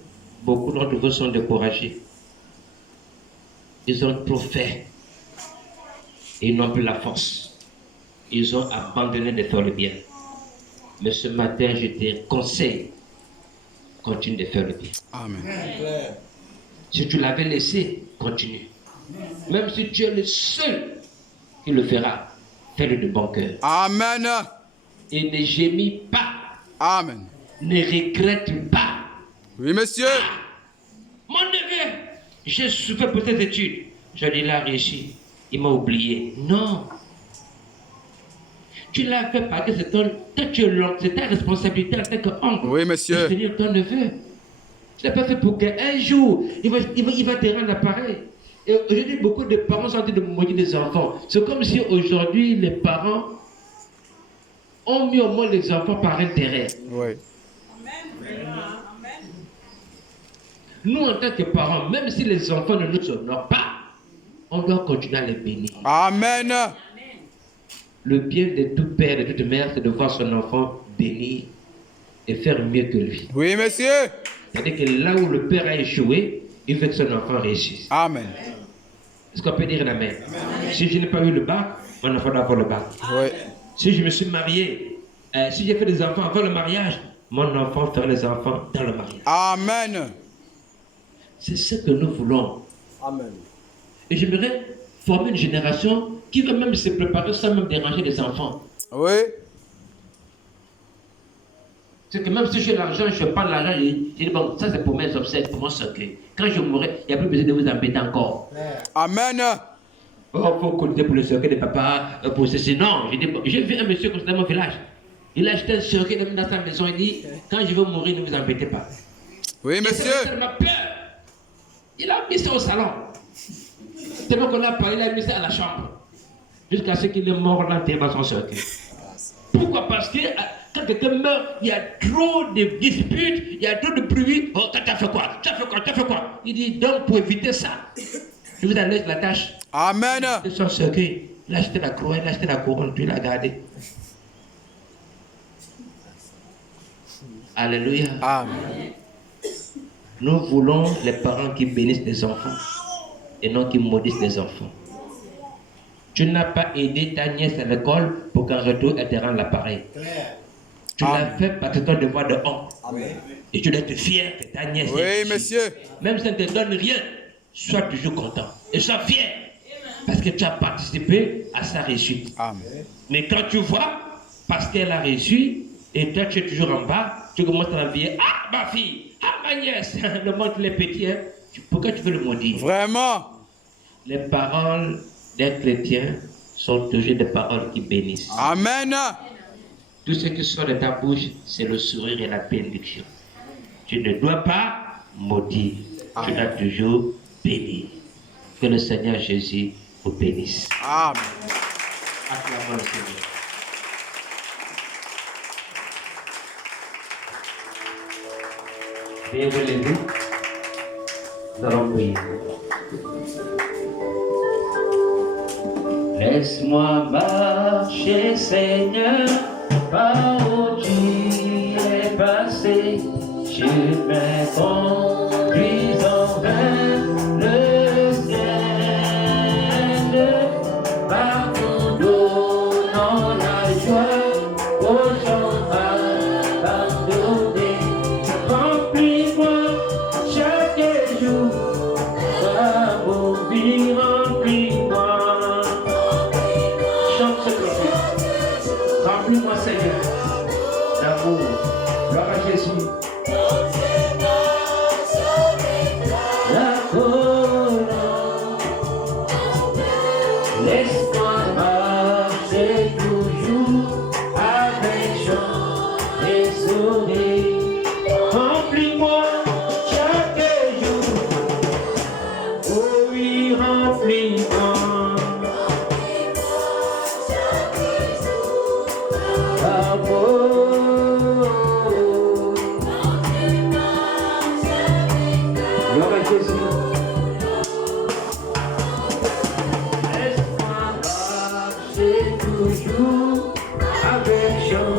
beaucoup d'entre vous sont découragés. Ils ont trop fait. Et ils n'ont plus la force. Ils ont abandonné de faire le bien. Mais ce matin, je te conseille, continue de faire le bien. Amen. Clair. Si tu l'avais laissé, continue. Même si tu es le seul qui le fera, fais-le de bon cœur. Amen. Et ne gémis pas, Amen. ne regrette pas. Oui, monsieur. Mon neveu, j'ai souffert pour tes études. Je l'ai réussi. Il m'a oublié. Non. Tu l'as fait parce que c'est ta responsabilité en tant qu'homme. Oui, monsieur. De tenir ton neveu. Tu l'as pas fait pour qu'un jour, il va te rendre l'appareil. Et aujourd'hui, beaucoup de parents sont en train de maudire les enfants. C'est comme si aujourd'hui, les parents ont mis au moins les enfants par intérêt. Oui. Nous, en tant que parents, même si les enfants ne nous honorent pas, on doit continuer à les bénir. Amen. Le bien de tout père et de toute mère, c'est de voir son enfant béni et faire mieux que lui. Oui, monsieur. C'est-à-dire que là où le père a échoué, il veut que son enfant réussisse. Amen. Est-ce qu'on peut dire un amen? Si je n'ai pas eu le bac, mon enfant doit avoir le bac. Oui. Si je me suis marié, si j'ai fait des enfants avant le mariage, mon enfant fera les enfants dans le mariage. Amen. C'est ce que nous voulons. Amen. Et j'aimerais former une génération qui va même se préparer sans même déranger les enfants. Oui. C'est que même si j'ai l'argent, je prends l'argent, je dis bon, ça c'est pour mes obsèques, pour mon cercueil. Quand je mourrai, il n'y a plus besoin de vous embêter encore. Amen. Oh, faut compter pour le cercueil de papa, pour ceci. Non, je dis, bon, j'ai vu un monsieur comme ça dans mon village. Il a acheté un cercueil dans sa maison, il dit, quand je vais mourir, ne vous embêtez pas. Oui, monsieur. Il a tellement peur. Il a mis ça au salon. Tellement qu'on a parlé, il a mis ça à la chambre. Jusqu'à ce qu'il est mort là, dans son cercueil. Pourquoi? Parce que quand quelqu'un meurt, il y a trop de disputes, il y a trop de bruit. Oh, t'as fait quoi? T'as fait quoi? T'as fait quoi? Il dit, donc pour éviter ça, je vous laisse la tâche. Amen. De son cercueil, il a acheté la croix, il a acheté la couronne, puis il a gardé. Alléluia. Amen. Nous voulons les parents qui bénissent les enfants et non qui maudissent les enfants. Tu n'as pas aidé ta nièce à l'école pour qu'en retour elle te rende l'appareil. Tu l'as fait parce que c'est ton devoir de honte. Et tu dois être fier que ta nièce. Oui, monsieur. Même si elle ne te donne rien, sois toujours content. Et sois fier. Parce que tu as participé à sa réussite. Amen. Mais quand tu vois, parce qu'elle a réussi, et toi tu es toujours en bas, tu commences à l'envier. Ah, ma fille, ah, ma nièce, le monde les petits, hein. Pourquoi tu veux le maudire? Vraiment. Les paroles des chrétiens sont toujours des paroles qui bénissent. Amen. Tout ce qui sort de ta bouche, c'est le sourire et la bénédiction. Tu ne dois pas maudire. Tu dois toujours bénir. Que le Seigneur Jésus vous bénisse. Amen. Acclamons le Seigneur. Veuillez vous lever. Nous allons prier. Laisse-moi marcher, Seigneur, par où tu es passé. Je me conduis vers le ciel. Partout donnant la joie aux gens abandonnés. Remplis-moi chaque jour, sois mon vie, remplis-moi. Chante ce cantique. Remplis-moi, Seigneur, d'amour. Gloire à Jésus. La couronne, laisse-moi marcher toujours avec chant et sourire. Remplis-moi chaque jour. Oh oui, remplis-moi. Gloire à Jésus. Laisse-moi marcher toujours